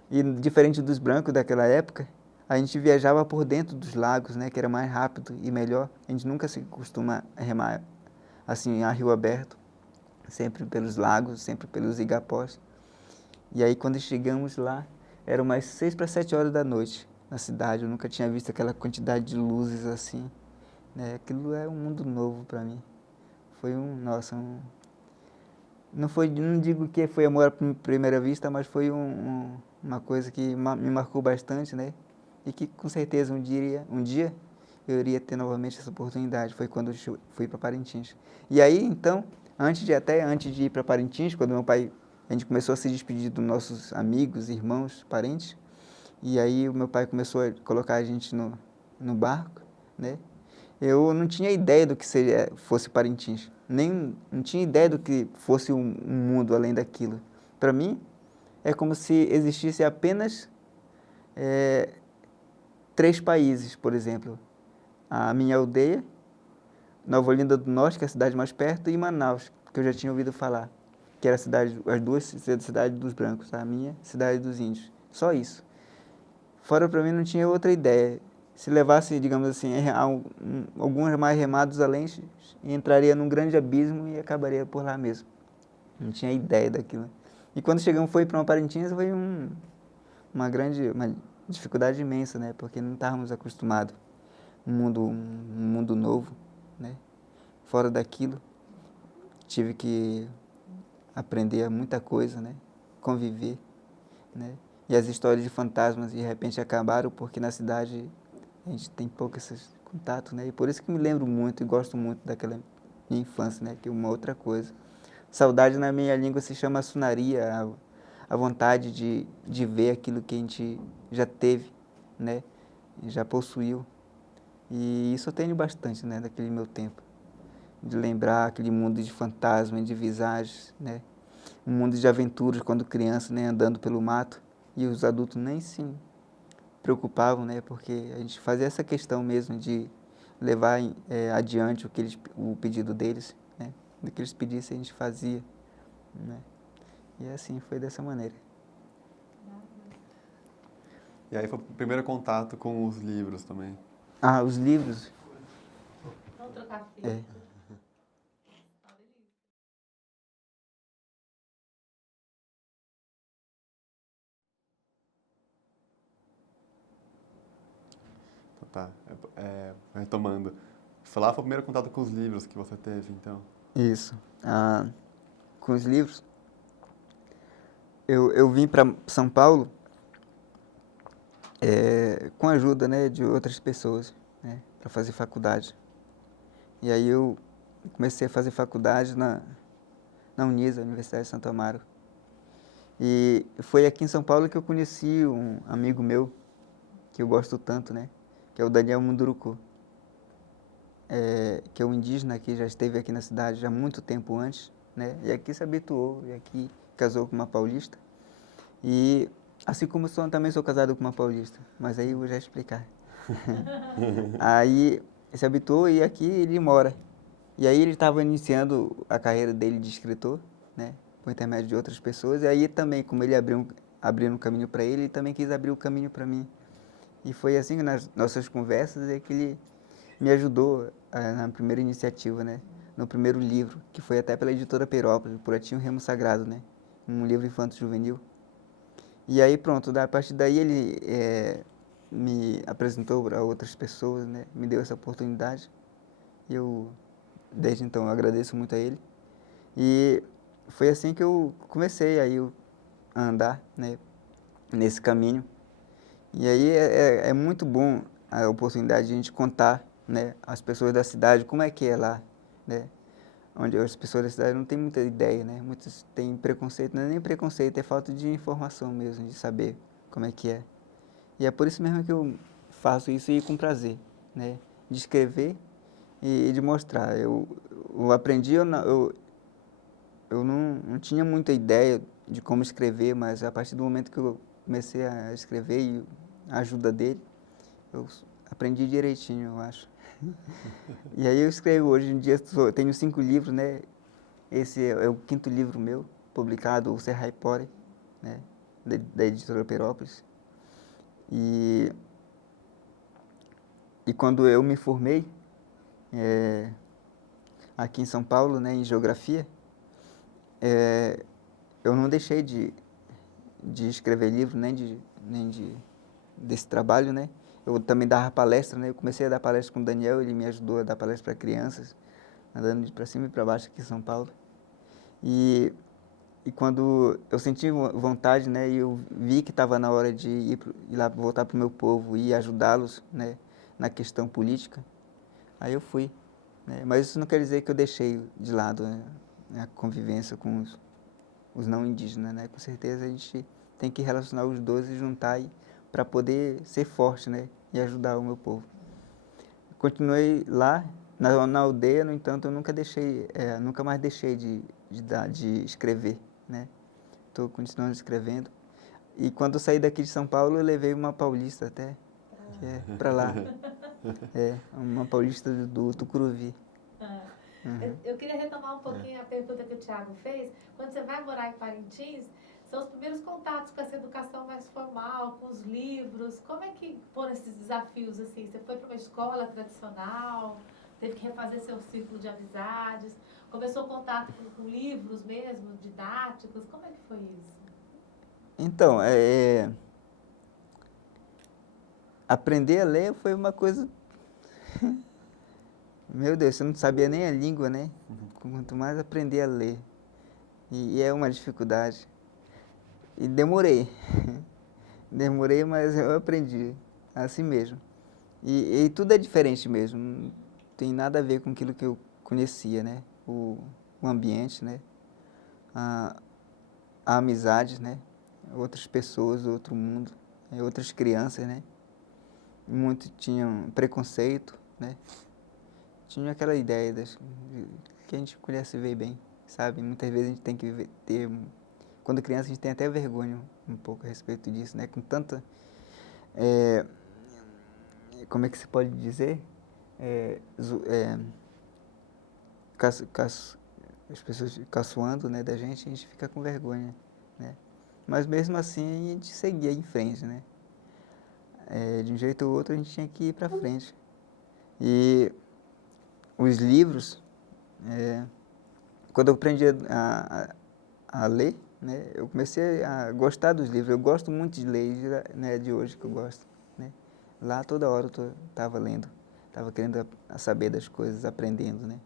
E diferente dos brancos daquela época, a gente viajava por dentro dos lagos, né, que era mais rápido e melhor. A gente nunca se costuma remar assim a rio aberto, sempre pelos lagos, sempre pelos igapós. E aí quando chegamos lá, eram mais 6 para 7 horas da noite na cidade. Eu nunca tinha visto aquela quantidade de luzes assim, né? Aquilo é um mundo novo para mim. Foi não digo que foi amor à primeira vista, mas foi uma coisa que me marcou bastante, né? E que com certeza um dia eu iria ter novamente essa oportunidade. Foi quando eu fui para Parintins. E aí então, antes de ir para Parintins, quando a gente começou a se despedir dos nossos amigos, irmãos, parentes, e aí o meu pai começou a colocar a gente no barco, né? Eu não tinha ideia do que fosse Parintins, nem não tinha ideia do que fosse um mundo além daquilo. Para mim, é como se existisse apenas 3 países, por exemplo. A minha aldeia, Nova Olinda do Norte, que é a cidade mais perto, e Manaus, que eu já tinha ouvido falar, que era as duas cidades dos brancos, a minha cidade dos índios. Só isso. Fora para mim não tinha outra ideia. Se levasse, digamos assim, alguns mais remados além, entraria num grande abismo e acabaria por lá mesmo. Não tinha ideia daquilo. E quando chegamos foi para uma Parintins, foi uma dificuldade imensa, né? Porque não estávamos acostumados. Um mundo novo, né? Fora daquilo, tive que aprender muita coisa, né? Conviver, né? E as histórias de fantasmas de repente acabaram porque na cidade a gente tem pouco esse contato, né? E por isso que me lembro muito e gosto muito daquela minha infância, né? Que é uma outra coisa. Saudade na minha língua se chama sunaria, a vontade de ver aquilo que a gente já teve, né? Já possuiu. E isso eu tenho bastante, né? Daquele meu tempo. De lembrar aquele mundo de fantasmas, de visagens, né? Um mundo de aventuras quando criança, né? Andando pelo mato. E os adultos nem se preocupavam, né? Porque a gente fazia essa questão mesmo de levar adiante o pedido deles, né? Do que eles pedissem a gente fazia, né? E assim foi dessa maneira. E aí foi o primeiro contato com os livros também. Os livros. Vamos trocar fita. Então tá. Retomando. Foi lá foi o primeiro contato com os livros que você teve, então? Isso. Com os livros, eu vim para São Paulo com a ajuda, né, de outras pessoas, né, para fazer faculdade. E aí eu comecei a fazer faculdade na Unisa, Universidade de Santo Amaro. E foi aqui em São Paulo que eu conheci um amigo meu, que eu gosto tanto, né, que é o Daniel Munduruku, que é um indígena que já esteve aqui na cidade já há muito tempo antes, né, e aqui se habituou, e aqui casou com uma paulista. E Assim como também sou casado com uma paulista, mas aí eu vou já explicar. Aí se habituou e aqui ele mora. E aí ele estava iniciando a carreira dele de escritor, né, por intermédio de outras pessoas. E aí também, como ele abriu um caminho para ele também quis abrir o caminho para mim. E foi assim que nas nossas conversas é que ele me ajudou na primeira iniciativa, né, no primeiro livro, que foi até pela editora Perópolis, Por Atinho Remo Sagrado, né, um livro infanto-juvenil. E aí pronto, a partir daí ele me apresentou para outras pessoas, né, me deu essa oportunidade. E eu, desde então, eu agradeço muito a ele. E foi assim que eu comecei aí a andar, né, nesse caminho. E aí é muito bom a oportunidade de a gente contar, né, às pessoas da cidade como é que é lá, né, onde as pessoas da cidade não têm muita ideia, né, muitos têm preconceito, não é nem preconceito, é falta de informação mesmo, de saber como é que é. E é por isso mesmo que eu faço isso e com prazer, né, de escrever e de mostrar. Eu aprendi, eu não tinha muita ideia de como escrever, mas a partir do momento que eu comecei a escrever e a ajuda dele, eu aprendi direitinho, eu acho. E aí eu escrevo, hoje em dia tenho 5 livros, né? Esse é o 5º livro meu, publicado, o Serra Ipore, né? Da editora Perópolis. E quando eu me formei, aqui em São Paulo, né, em Geografia, eu não deixei de escrever livro, nem desse trabalho, né? Eu também dava palestra, né? Eu comecei a dar palestra com o Daniel, ele me ajudou a dar palestra para crianças, andando para cima e para baixo aqui em São Paulo. E quando eu senti vontade, né, e eu vi que estava na hora de ir lá voltar para o meu povo e ajudá-los, né, na questão política, aí eu fui, né? Mas isso não quer dizer que eu deixei de lado, né, a convivência com os não indígenas, né? Com certeza a gente tem que relacionar os dois e juntar para poder ser forte, né, e ajudar o meu povo. Continuei lá na aldeia, no entanto, eu nunca mais deixei de escrever, né? Estou continuando escrevendo. E quando eu saí daqui de São Paulo, eu levei uma paulista até, para lá. Uma paulista do Tucuruvi. Uhum. Eu queria retomar um pouquinho a pergunta que o Thiago fez. Quando você vai morar em Parintins, são os primeiros contatos com essa educação mais formal, com os livros. Como é que foram esses desafios, assim? Você foi para uma escola tradicional, teve que refazer seu círculo de amizades, começou contato com livros mesmo, didáticos. Como é que foi isso? Então, aprender a ler foi uma coisa... Meu Deus, eu não sabia nem a língua, né? Quanto mais aprender a ler. E é uma dificuldade. E demorei. Demorei, mas eu aprendi. Assim mesmo. E tudo é diferente mesmo. Não tem nada a ver com aquilo que eu conhecia, né? O ambiente, né? A amizade, né? Outras pessoas, outro mundo, outras crianças, né? Muitos tinham preconceito, né? Tinha aquela ideia que a gente conhece ver bem, sabe? Muitas vezes a gente tem que ter... Quando criança a gente tem até vergonha um pouco a respeito disso, né? Com tanta... como é que se pode dizer? As pessoas caçoando, né, da gente, a gente fica com vergonha, né? Mas mesmo assim a gente seguia em frente, né? De um jeito ou outro a gente tinha que ir para frente. E os livros, quando eu aprendi a ler, né, eu comecei a gostar dos livros. Eu gosto muito de ler, né, de hoje que eu gosto, né? Lá toda hora eu estava lendo, estava querendo saber das coisas, aprendendo, né?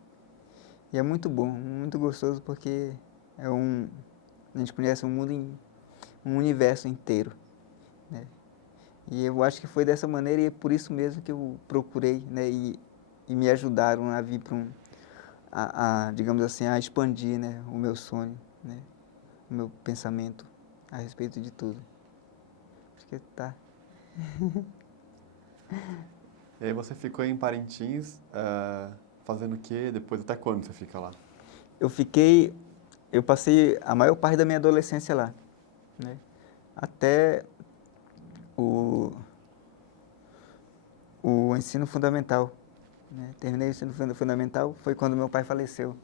E é muito bom, muito gostoso, porque a gente conhece um mundo, um universo inteiro, né? E eu acho que foi dessa maneira e é por isso mesmo que eu procurei, né? E me ajudaram a vir para digamos assim, a expandir, né, o meu sonho, né, o meu pensamento a respeito de tudo. Acho que tá. E aí você ficou em Parintins, fazendo o quê? Depois, até quando você fica lá? Eu passei a maior parte da minha adolescência lá, né? até o ensino fundamental, né? Terminei o ensino fundamental, foi quando meu pai faleceu.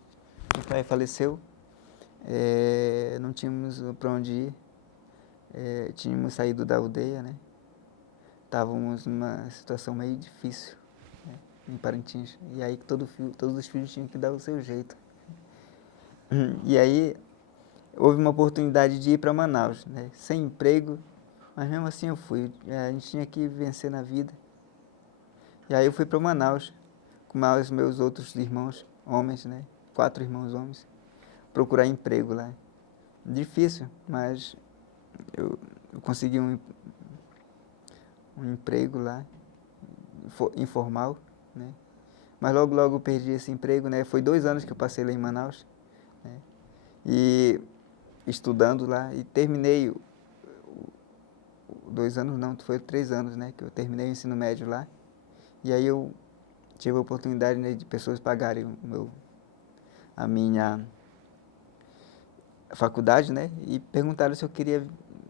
Meu pai faleceu, não tínhamos para onde ir, tínhamos saído da aldeia, né? Estávamos numa situação meio difícil, né, em Parintins. E aí todos os filhos tinham que dar o seu jeito. E aí houve uma oportunidade de ir para Manaus, né, sem emprego, mas mesmo assim eu fui. A gente tinha que vencer na vida. E aí eu fui para Manaus com mais meus outros irmãos homens, né, 4 irmãos homens, procurar emprego lá. Difícil, mas eu consegui um emprego lá, informal, né? Mas logo eu perdi esse emprego, né? Foi 2 anos que eu passei lá em Manaus, né? E estudando lá, e terminei 2 anos não, foi 3 anos, né? Que eu terminei o ensino médio lá. E aí eu tive a oportunidade, né, de pessoas pagarem a minha faculdade, né? E perguntaram se eu queria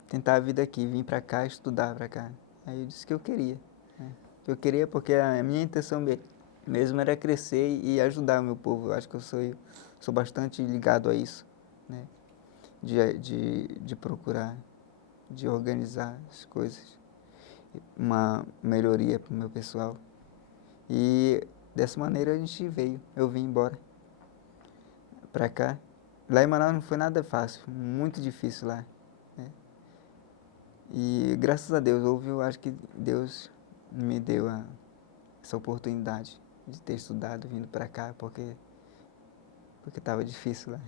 tentar a vida aqui, vir para cá, estudar para cá. Aí eu disse que eu queria, né? Eu queria porque a minha intenção mesmo era crescer e ajudar o meu povo. Eu acho que eu sou bastante ligado a isso, né? De procurar, de organizar as coisas, uma melhoria para o meu pessoal. E dessa maneira eu vim embora para cá. Lá em Manaus não foi nada fácil, muito difícil lá, né? E graças a Deus, eu acho que Deus me deu essa oportunidade de ter estudado vindo para cá, porque estava difícil lá.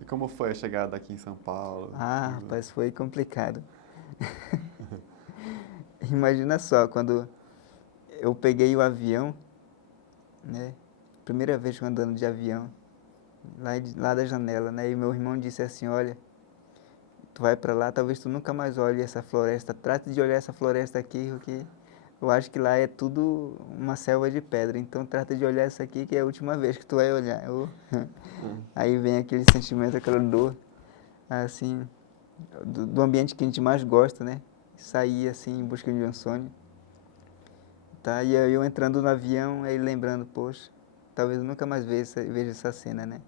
E como foi a chegada aqui em São Paulo? Rapaz, foi complicado. Imagina só, quando eu peguei o avião, né? Primeira vez que eu andando de avião, lá da janela, né? E meu irmão disse assim, olha, tu vai para lá, talvez tu nunca mais olhe essa floresta. Trate de olhar essa floresta aqui, porque eu acho que lá é tudo uma selva de pedra. Então trata de olhar essa aqui, que é a última vez que tu vai olhar. Aí vem aquele sentimento, aquela dor, assim, do ambiente que a gente mais gosta, né? Sair assim em busca de um sonho. Tá? E aí eu entrando no avião, aí lembrando, poxa, talvez eu nunca mais veja essa cena, né?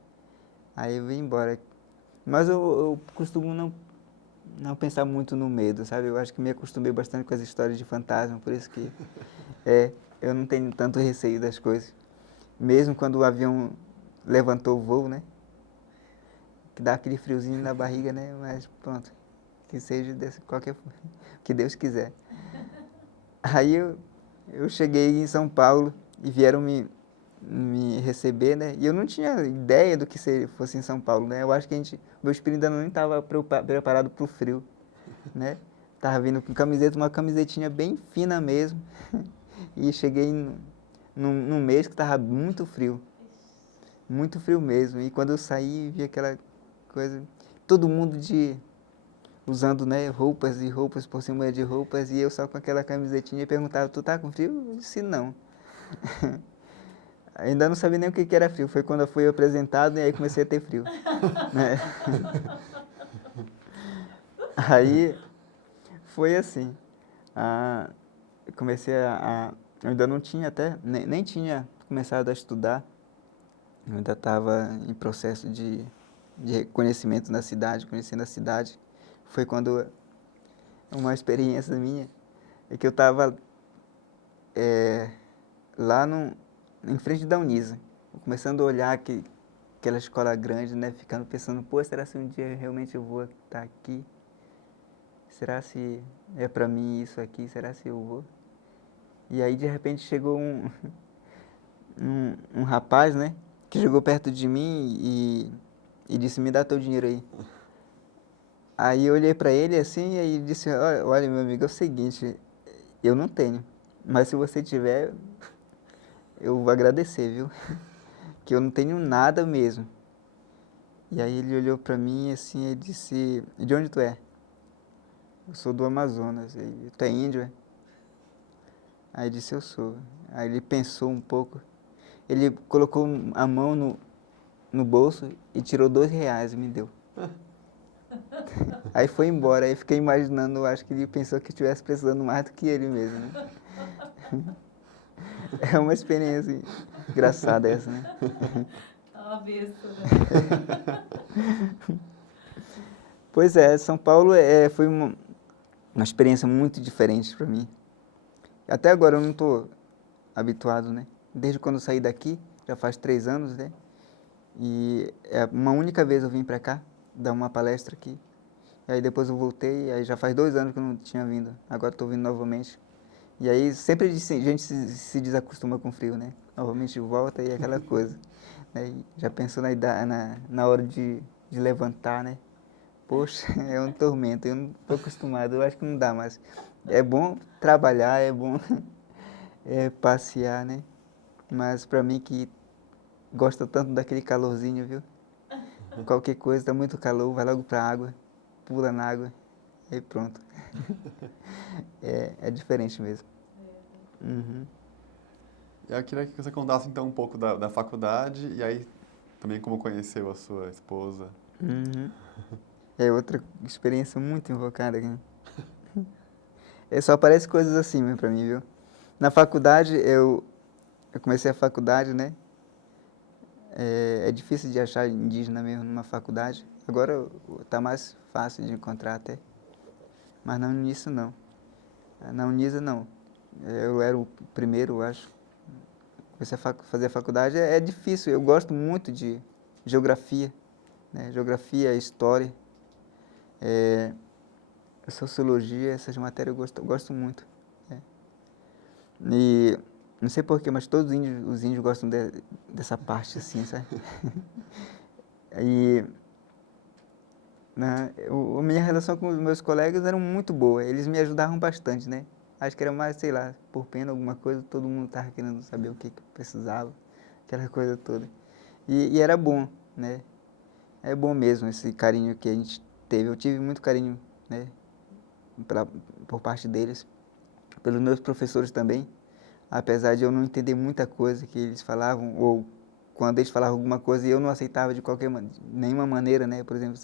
Aí eu vim embora. Mas eu costumo não pensar muito no medo, sabe? Eu acho que me acostumei bastante com as histórias de fantasma, por isso que eu não tenho tanto receio das coisas. Mesmo quando o avião levantou o voo, né? Que dá aquele friozinho na barriga, né? Mas pronto, que seja qualquer que Deus quiser. Aí eu cheguei em São Paulo e vieram me receber, né? E eu não tinha ideia do que fosse em São Paulo, né? Eu acho que meu espírito ainda não estava preparado para o frio, né? Tava vindo com camiseta, uma camisetinha bem fina mesmo. E cheguei num mês que tava muito frio mesmo. E quando eu saí, vi aquela coisa, todo mundo usando, né, roupas e roupas por cima de roupas, e eu só com aquela camisetinha e perguntava, tu tá com frio? Eu disse, não. Ainda não sabia nem o que era frio, foi quando eu fui apresentado e aí comecei a ter frio. Né? Aí foi assim, eu comecei eu ainda não tinha nem tinha começado a estudar, eu ainda estava em processo de conhecimento na cidade, conhecendo a cidade. Foi quando uma experiência minha é que eu estava lá em frente da Unisa, começando a olhar aquela escola grande, né, ficando pensando, pô, será se um dia realmente eu vou estar aqui? Será se é para mim isso aqui? Será se eu vou? E aí de repente chegou um rapaz, né, que chegou perto de mim e disse, me dá teu dinheiro aí. Aí eu olhei para ele assim e disse, olha meu amigo, é o seguinte, eu não tenho, mas se você tiver, eu vou agradecer, viu? Que eu não tenho nada mesmo. E aí ele olhou para mim assim e disse, de onde tu é? Eu sou do Amazonas. E tu é índio, é? Aí disse, eu sou. Aí ele pensou um pouco, ele colocou a mão no bolso e tirou R$2 e me deu. Aí foi embora, aí fiquei imaginando, acho que ele pensou que estivesse precisando mais do que ele mesmo, né? É uma experiência engraçada essa, né? Ao avesso, né? Pois é, São Paulo foi uma experiência muito diferente para mim. Até agora eu não estou habituado, né? Desde quando eu saí daqui, já faz 3 anos, né? E uma única vez eu vim para cá, dar uma palestra aqui. E aí depois eu voltei, aí já faz 2 anos que eu não tinha vindo. Agora estou vindo novamente. E aí sempre a gente se desacostuma com o frio, né? Novamente volta e aquela coisa. Né? E já pensou na hora de levantar, né? Poxa, é um tormento, eu não estou acostumado, eu acho que não dá mais. É bom trabalhar, é bom passear, né? Mas para mim que gosta tanto daquele calorzinho, viu? Qualquer coisa, tá muito calor, vai logo pra água, pula na água e pronto. É diferente mesmo. Uhum. Eu queria que você contasse então um pouco da faculdade e aí também como conheceu a sua esposa. Uhum. É outra experiência muito invocada aqui. Só aparece coisas assim mesmo pra mim, viu? Na faculdade, eu comecei a faculdade, né? É difícil de achar indígena mesmo numa faculdade. Agora tá mais fácil de encontrar até. Mas no início não. Na Unisa não. Eu era o primeiro, eu acho. Comecei a fazer a faculdade. É difícil. Eu gosto muito de geografia, né? Geografia, história, sociologia, essas matérias eu gosto muito. Né? E não sei porquê, mas todos os índios gostam dessa parte assim, sabe? E a minha relação com os meus colegas era muito boa. Eles me ajudavam bastante, né? Acho que era mais, sei lá, por pena, alguma coisa, todo mundo estava querendo saber o que precisava, aquela coisa toda. E era bom, né? É bom mesmo esse carinho que a gente teve. Eu tive muito carinho, né? Por parte deles, pelos meus professores também. Apesar de eu não entender muita coisa que eles falavam, ou quando eles falavam alguma coisa e eu não aceitava de nenhuma maneira, né? Por exemplo,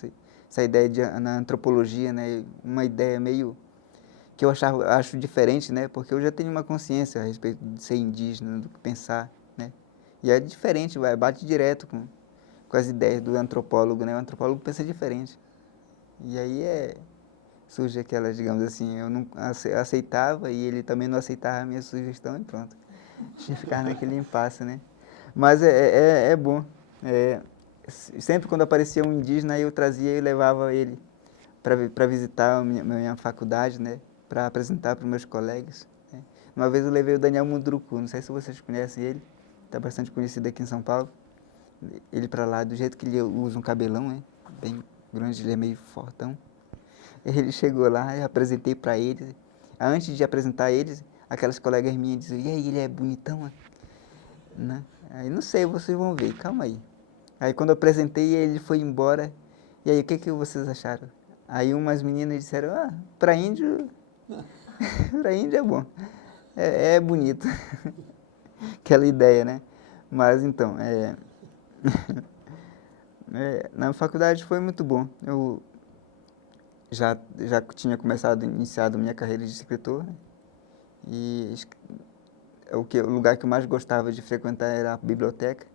essa ideia na antropologia, né? Uma ideia meio que eu acho diferente, né? Porque eu já tenho uma consciência a respeito de ser indígena, do que pensar, né? E é diferente, bate direto com as ideias do antropólogo, né? O antropólogo pensa diferente. E aí surge aquela, digamos assim, eu não aceitava e ele também não aceitava a minha sugestão e pronto. A gente ficava naquele impasse, né? Mas é bom. Sempre quando aparecia um indígena, eu trazia e levava ele para visitar a minha faculdade, né? Para apresentar para os meus colegas. Né? Uma vez eu levei o Daniel Munduruku, não sei se vocês conhecem ele, está bastante conhecido aqui em São Paulo. Ele para lá, do jeito que ele usa um cabelão, né? Bem grande, ele é meio fortão. Ele chegou lá, eu apresentei para eles. Antes de apresentar eles, aquelas colegas minhas diziam, e aí, ele é bonitão? Né? Aí, não sei, vocês vão ver, calma aí. Aí, quando eu apresentei, ele foi embora. E aí, o que vocês acharam? Aí, umas meninas disseram, para índio, para índio é bom. É bonito. Aquela ideia, né? Mas, então, na faculdade foi muito bom. Eu já tinha iniciado minha carreira de escritor, né? E o lugar que eu mais gostava de frequentar era a biblioteca,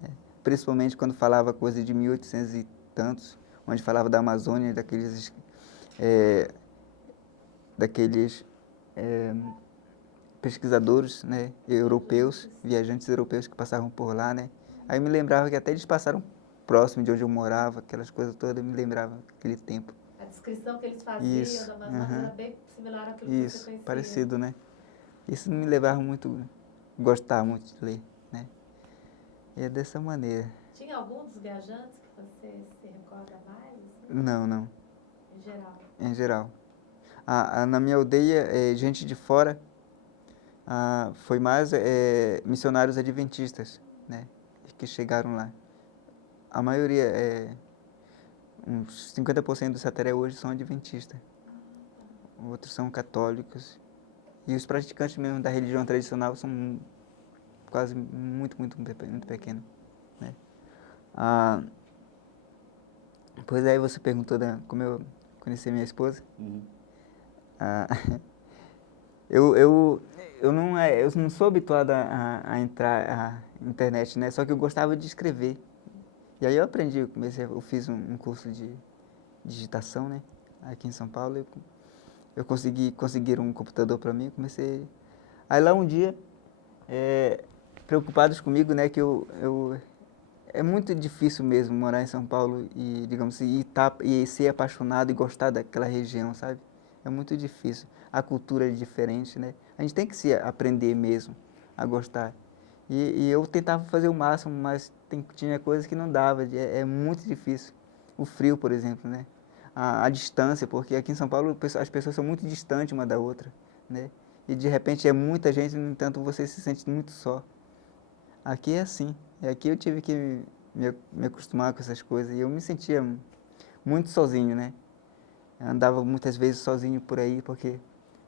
né? Principalmente quando falava coisa de 1800 e tantos, onde falava da Amazônia, daqueles pesquisadores, né, europeus, viajantes europeus que passavam por lá, né? Aí me lembrava que até eles passaram próximo de onde eu morava, aquelas coisas todas, me lembrava aquele tempo. A descrição que eles faziam da Amazônia era bem similar àquilo que você conhecia. Parecido, né? Isso me levava gostar muito de ler, né? E é dessa maneira. Tinha algum dos viajantes que você se recorda mais? Assim? Não. Em geral? Em geral. Na minha aldeia, gente de fora, foi mais missionários adventistas, né? Que chegaram lá. A maioria, uns 50% dos até hoje são adventistas. Outros são católicos. E os praticantes mesmo da religião tradicional são quase muito pequenos, né? Pois aí você perguntou como eu conheci minha esposa. Uhum. Ah, eu não sou habituado a entrar na internet, né? Só que eu gostava de escrever. E aí eu aprendi, eu fiz um curso de digitação, né? Aqui em São Paulo. Eu conseguir um computador para mim, comecei. Aí lá um dia, preocupados comigo, né? Que é muito difícil mesmo morar em São Paulo e, digamos assim, e ser apaixonado e gostar daquela região, sabe? É muito difícil. A cultura é diferente, né? A gente tem que se aprender mesmo a gostar. E eu tentava fazer o máximo, mas tinha coisas que não dava. É muito difícil. O frio, por exemplo, né? A distância, porque aqui em São Paulo as pessoas são muito distantes uma da outra, né? E de repente é muita gente, no entanto você se sente muito só. Aqui é assim. E aqui eu tive que me acostumar com essas coisas. E eu me sentia muito sozinho, né? Eu andava muitas vezes sozinho por aí porque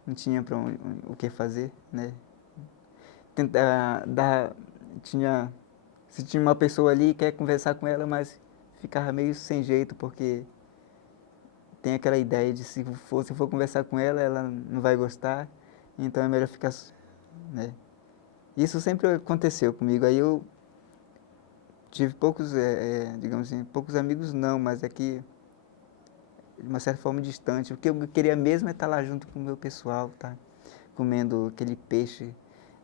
não tinha o que fazer, né? Tentar se tinha uma pessoa ali quer conversar com ela, mas ficava meio sem jeito porque tem aquela ideia de se for conversar com ela, ela não vai gostar, então é melhor ficar, né? Isso sempre aconteceu comigo. Aí eu tive poucos, digamos assim, poucos amigos não, mas é que de uma certa forma distante. O que eu queria mesmo é estar lá junto com o meu pessoal, tá comendo aquele peixe,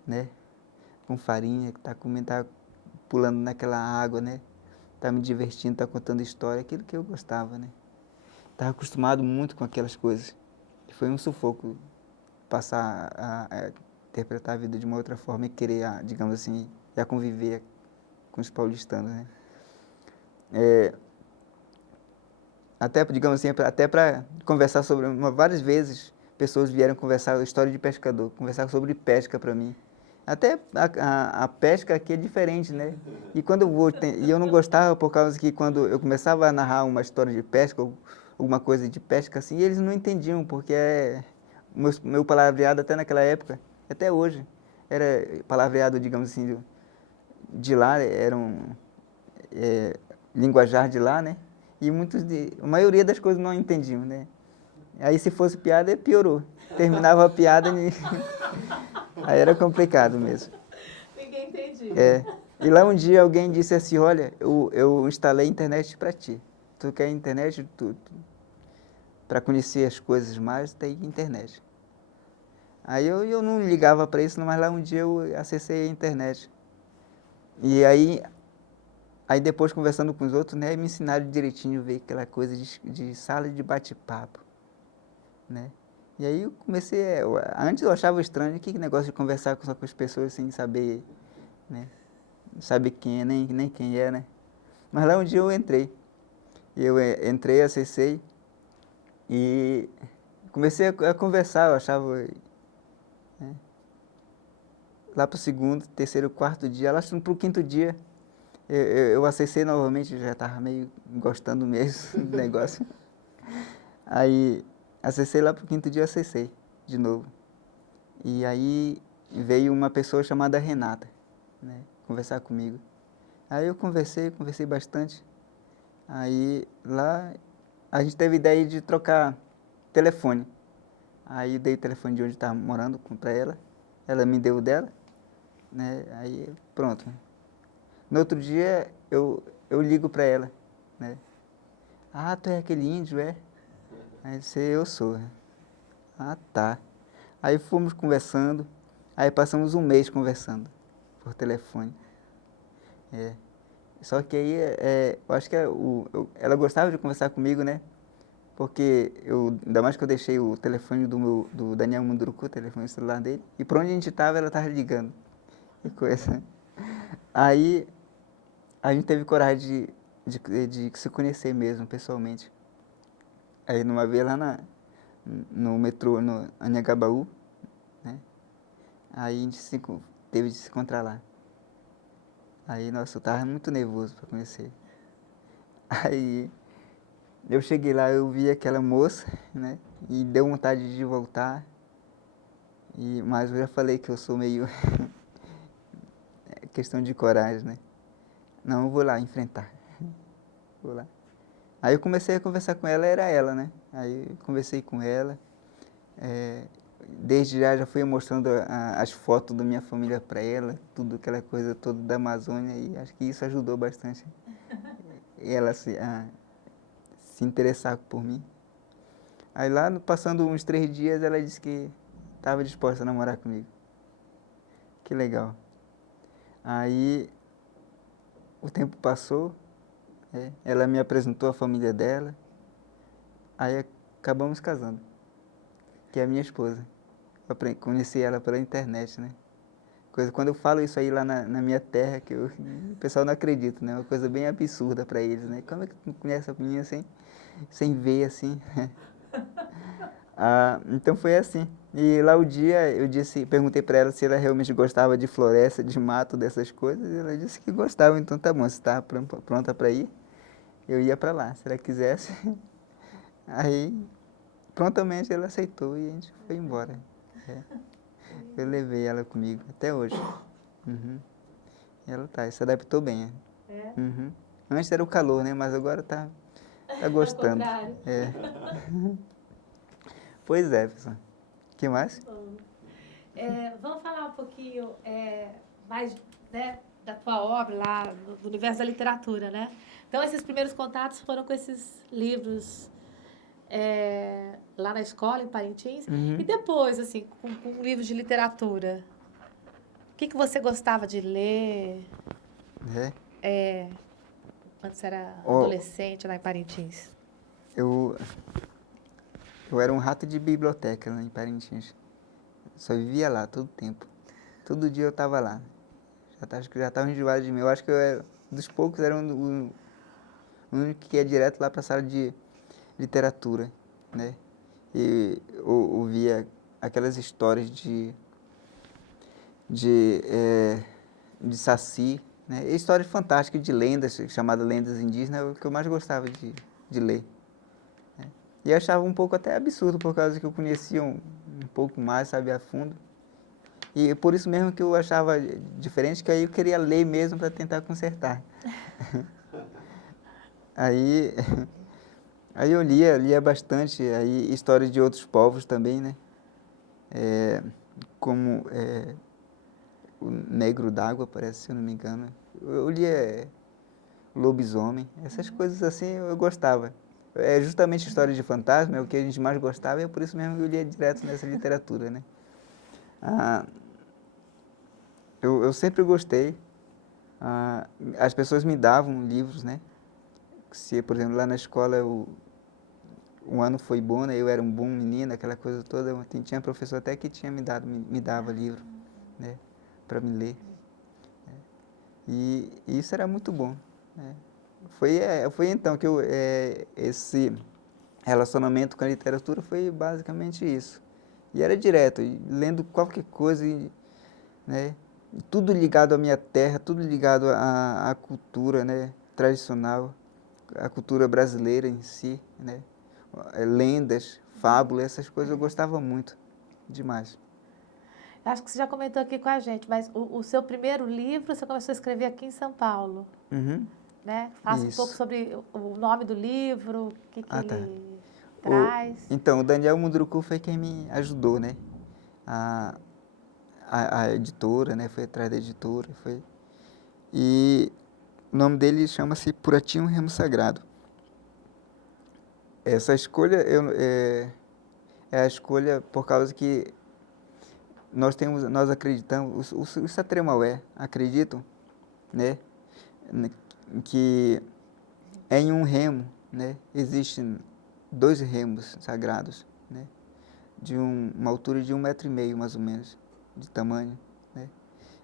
né, com farinha, tá comendo, tá pulando naquela água, né, tá me divertindo, tá contando história, aquilo que eu gostava, né. Estava acostumado muito com aquelas coisas. Foi um sufoco passar a interpretar a vida de uma outra forma e querer, digamos assim, já conviver com os paulistanos, né. Até, digamos assim, até para conversar sobre, várias vezes, pessoas vieram conversar a história de pescador, conversar sobre pesca para mim. Até a pesca aqui é diferente, né? E quando e eu não gostava por causa que quando eu começava a narrar uma história de pesca, ou alguma coisa de pesca assim, eles não entendiam, porque meu palavreado até naquela época, até hoje, era palavreado, digamos assim, de lá, era linguajar de lá, né? E a maioria das coisas não entendiam, né? Aí se fosse piada, piorou. Terminava a piada e aí era complicado mesmo. Ninguém entendia. E lá um dia alguém disse assim, olha, eu instalei internet para ti. Tu quer internet? Para conhecer as coisas mais, tem internet. Aí eu não ligava para isso, mas lá um dia eu acessei a internet. E aí depois conversando com os outros, né, me ensinaram direitinho a ver aquela coisa de sala de bate-papo, né. E aí eu comecei, antes eu achava estranho, que negócio de conversar só com as pessoas sem saber, né, não saber quem é, nem quem é, né. Mas lá um dia eu entrei, entrei, acessei e comecei a conversar, eu achava, né, lá para o segundo, terceiro, quarto dia, lá para o quinto dia, eu acessei novamente, já estava meio gostando mesmo do negócio. Aí acessei lá pro quinto dia, acessei de novo. E aí veio uma pessoa chamada Renata, né, conversar comigo. Aí eu conversei bastante. Aí lá a gente teve ideia de trocar telefone. Aí dei o telefone de onde estava morando para ela. Ela me deu o dela, né? Aí pronto. No outro dia eu ligo para ela, né? Ah, tu é aquele índio, é? Aí eu disse, eu sou. Ah, tá. Aí fomos conversando, aí passamos um mês conversando por telefone. Só que aí, eu acho que ela gostava de conversar comigo, né? Porque ainda mais que eu deixei o telefone do Daniel Munduruku, o telefone celular dele, e por onde a gente estava, ela estava ligando. Que coisa. Aí a gente teve coragem de se conhecer mesmo, pessoalmente. Aí numa vez lá no metrô, no Anhangabaú, né? Aí a gente teve de se encontrar lá. Aí, nossa, eu tava muito nervoso para conhecer. Aí eu cheguei lá, eu vi aquela moça, né? E deu vontade de voltar. Mas eu já falei que eu sou meio questão de coragem, né? Não, eu vou lá enfrentar. Vou lá. Aí eu comecei a conversar com ela, era ela, né? Aí eu conversei com ela, desde já fui mostrando as fotos da minha família para ela, tudo aquela coisa toda da Amazônia, e acho que isso ajudou bastante ela se interessar por mim. Aí lá, passando uns 3 dias, ela disse que estava disposta a namorar comigo. Que legal. Aí o tempo passou, ela me apresentou a família dela, aí acabamos casando, que é a minha esposa. Eu conheci ela pela internet, né? Quando eu falo isso aí lá na minha terra, que o pessoal não acredita, né? Uma coisa bem absurda para eles, né? Como é que tu conhece a menina sem ver, assim? Então foi assim. E lá o dia perguntei para ela se ela realmente gostava de floresta, de mato, dessas coisas. E ela disse que gostava, então tá bom, se estava pronta para ir, eu ia para lá, se ela quisesse. Aí, prontamente ela aceitou e a gente foi embora. Eu levei ela comigo até hoje. Uhum. E ela se adaptou bem. Uhum. Antes era o calor, né? Mas agora tá gostando. Ao contrário. Pois é, pessoal. O que mais? Vamos falar um pouquinho mais, né, da tua obra lá, do universo da literatura, né? Então, esses primeiros contatos foram com esses livros lá na escola, em Parintins. Uhum. E depois, assim, com livros de literatura, o que você gostava de ler quando você era adolescente lá em Parintins? Eu era um rato de biblioteca lá em Parintins. Só vivia lá todo o tempo. Todo dia eu estava lá. Acho que já estava enjoado de mim. Eu acho que eu era dos poucos, era o único que ia direto lá para a sala de literatura, né? E ouvia aquelas histórias de Saci, né? E histórias fantásticas de lendas, chamadas lendas indígenas, é o que eu mais gostava de ler. Né? E eu achava um pouco até absurdo, por causa que eu conhecia um pouco mais, sabe, a fundo. E por isso mesmo que eu achava diferente, que aí eu queria ler mesmo para tentar consertar. Aí, aí eu lia bastante, aí histórias de outros povos também, né? Como o Negro d'Água, parece, se eu não me engano. Eu lia lobisomem, essas coisas assim eu gostava. É justamente história de fantasma, é o que a gente mais gostava, e é por isso mesmo que eu lia direto nessa literatura, né? Eu sempre gostei. As pessoas me davam livros, né? Se, por exemplo, lá na escola o ano foi bom, né? Eu era um bom menino, aquela coisa toda. Tinha professor até que me dava livro, né? Para me ler. E isso era muito bom, né? Foi então que esse relacionamento com a literatura foi basicamente isso. E era direto, lendo qualquer coisa, né? Tudo ligado à minha terra, tudo ligado à cultura, né? Tradicional, à cultura brasileira em si, né? Lendas, fábulas, essas coisas eu gostava muito, demais. Acho que você já comentou aqui com a gente, mas o seu primeiro livro você começou a escrever aqui em São Paulo, Uhum. né? Fala um pouco sobre o nome do livro, o que ele traz. Então, o Daniel Munduruku foi quem me ajudou, né? A editora, né? Foi atrás da editora, E o nome dele chama-se Puratinho Remo Sagrado. Essa escolha é a escolha por causa que nós acreditamos, os Satremaué acreditam, né? Que em um remo, né? Existem 2 remos sagrados, né? De uma altura de 1,5 metro, mais ou menos, de tamanho, né?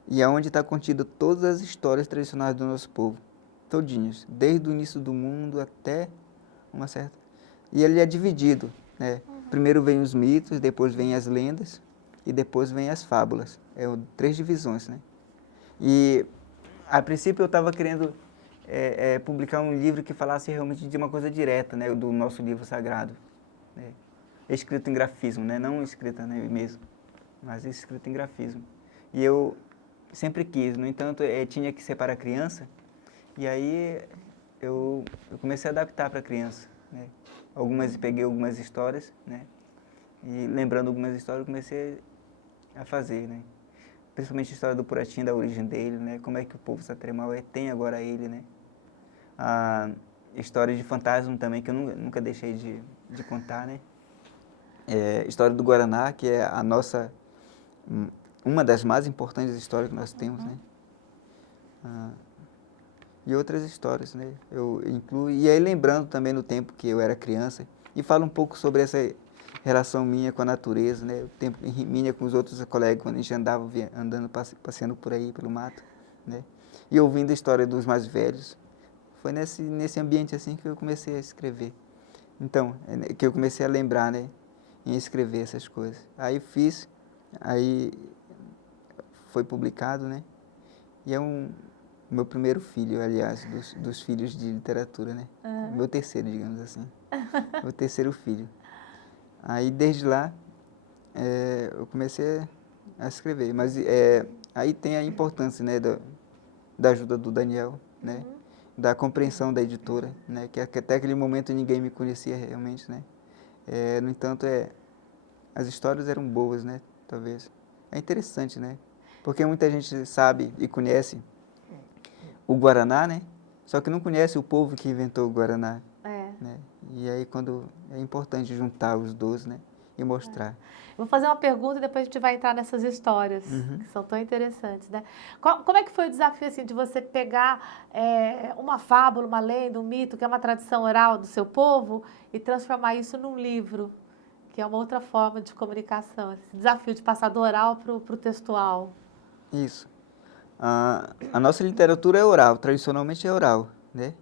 E é onde está contida todas as histórias tradicionais do nosso povo, todinhas, desde o início do mundo até uma certa... E ele é dividido, né? Primeiro vem os mitos, depois vem as lendas e depois vem as fábulas. 3 divisões, né? E a princípio eu estava querendo publicar um livro que falasse realmente de uma coisa direta, né? Do nosso livro sagrado, né? Escrito em grafismo, né? Não escrita, né, mesmo, mas escrito em grafismo. E eu sempre quis, no entanto, tinha que ser para criança, e aí eu comecei a adaptar para criança, né? Peguei algumas histórias, né? E lembrando algumas histórias, eu comecei a fazer, né? Principalmente a história do Puratim, da origem dele, né? Como é que o povo Satere-Maué tem agora ele, né? A história de fantasma também, que eu nunca deixei de contar, né? História do Guaraná, que é a nossa... uma das mais importantes histórias que nós temos, né? E outras histórias, né? Eu incluo, e aí lembrando também do tempo que eu era criança, e falo um pouco sobre essa relação minha com a natureza, né? O tempo minha com os outros colegas, quando a gente andava andando, passeando por aí, pelo mato, né? E ouvindo a história dos mais velhos. Foi nesse ambiente assim que eu comecei a escrever. Então, que eu comecei a lembrar, né? Em escrever essas coisas. Aí fiz, aí foi publicado, né? E é meu primeiro filho, aliás, dos filhos de literatura, né? Meu terceiro, digamos assim. Meu terceiro filho. Aí, desde lá, eu comecei a escrever. Mas aí tem a importância, né, da ajuda do Daniel, né? Da compreensão da editora, né? Que até aquele momento ninguém me conhecia realmente, né? No entanto, as histórias eram boas, né? Talvez. É interessante, né? Porque muita gente sabe e conhece o Guaraná, né? Só que não conhece o povo que inventou o Guaraná. Né? E aí é importante juntar os dois, né? E mostrar. Vou fazer uma pergunta e depois a gente vai entrar nessas histórias, que são tão interessantes, né? Como é que foi o desafio, assim, de você pegar uma fábula, uma lenda, um mito, que é uma tradição oral do seu povo, e transformar isso num livro, que é uma outra forma de comunicação? Esse desafio de passar do oral para o textual. Isso. A nossa literatura é oral, tradicionalmente é oral, né?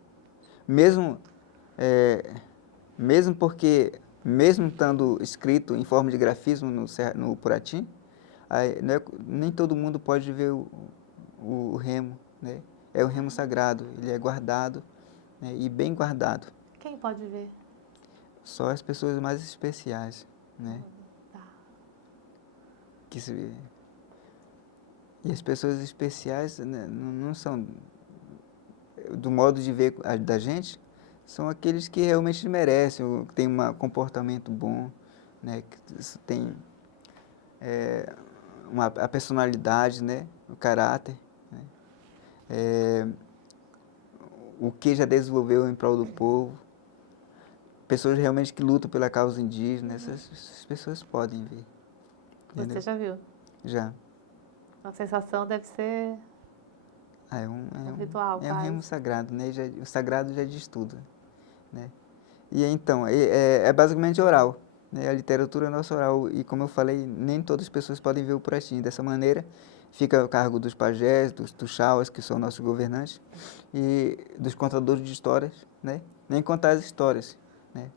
Mesmo porque, mesmo estando escrito em forma de grafismo no Puratim, nem todo mundo pode ver o remo, né? É o remo sagrado, ele é guardado, né? E bem guardado. Quem pode ver? Só as pessoas mais especiais, né? Tá. E as pessoas especiais, né, não são, do modo de ver da gente, são aqueles que realmente merecem, que têm um comportamento bom, né? Que tem a personalidade, né? O caráter, né? O que já desenvolveu em prol do povo. Pessoas realmente que lutam pela causa indígena, essas pessoas podem ver. Entendeu? Você já viu? Já. A sensação deve ser um ritual, um quase. remo sagrado, né? O sagrado já diz tudo, né? E então, basicamente oral, né? A literatura é nossa oral e, como eu falei, nem todas as pessoas podem ver o Puratim. Dessa maneira, fica a cargo dos pajés, dos tuxauas, que são nossos governantes, e dos contadores de histórias, né? Nem contar as histórias, né?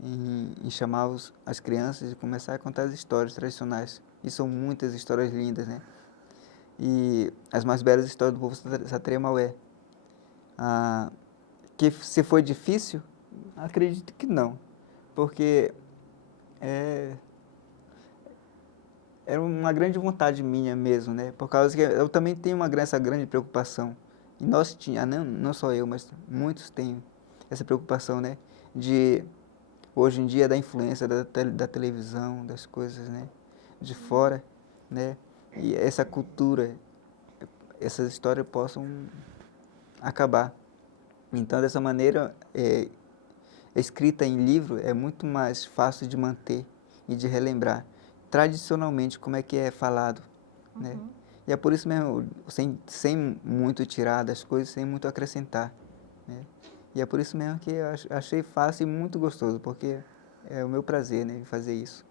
Em chamar as crianças e começar a contar as histórias tradicionais. E são muitas histórias lindas, né? E as mais belas histórias do povo Satere-Maué. Que se foi difícil, acredito que não, porque era uma grande vontade minha mesmo, né? Por causa que eu também tenho essa grande preocupação, e nós tínhamos, não só eu, mas muitos têm essa preocupação, né? De, hoje em dia, da influência da televisão, das coisas, né? De fora, né? E essa cultura, essas histórias possam acabar. Então, dessa maneira, escrita em livro é muito mais fácil de manter e de relembrar. Tradicionalmente, como é que é falado, né? E é por isso mesmo, sem muito tirar das coisas, sem muito acrescentar, né? E é por isso mesmo que eu achei fácil e muito gostoso, porque é o meu prazer, né, fazer isso.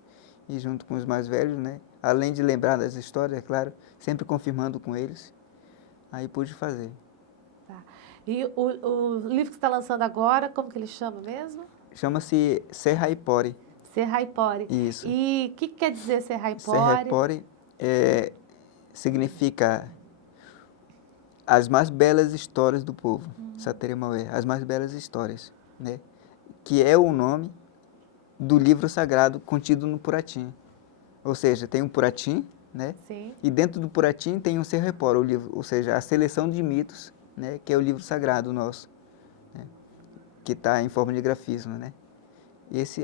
E junto com os mais velhos, né, além de lembrar das histórias, é claro, sempre confirmando com eles, aí pude fazer. Tá. E o livro que você está lançando agora, como que ele chama mesmo? Chama-se Serraipore. Serraipore. Isso. E o que quer dizer Serraipore? Serraipore significa as mais belas histórias do povo, Satere-Maué, as mais belas histórias, né? Que é o nome do livro sagrado contido no Puratim. Ou seja, tem um Puratim, né? Sim. E dentro do Puratim tem um Serraipore, o livro, ou seja, a seleção de mitos, né? Que é o livro sagrado nosso, né? que está em forma de grafismo, né?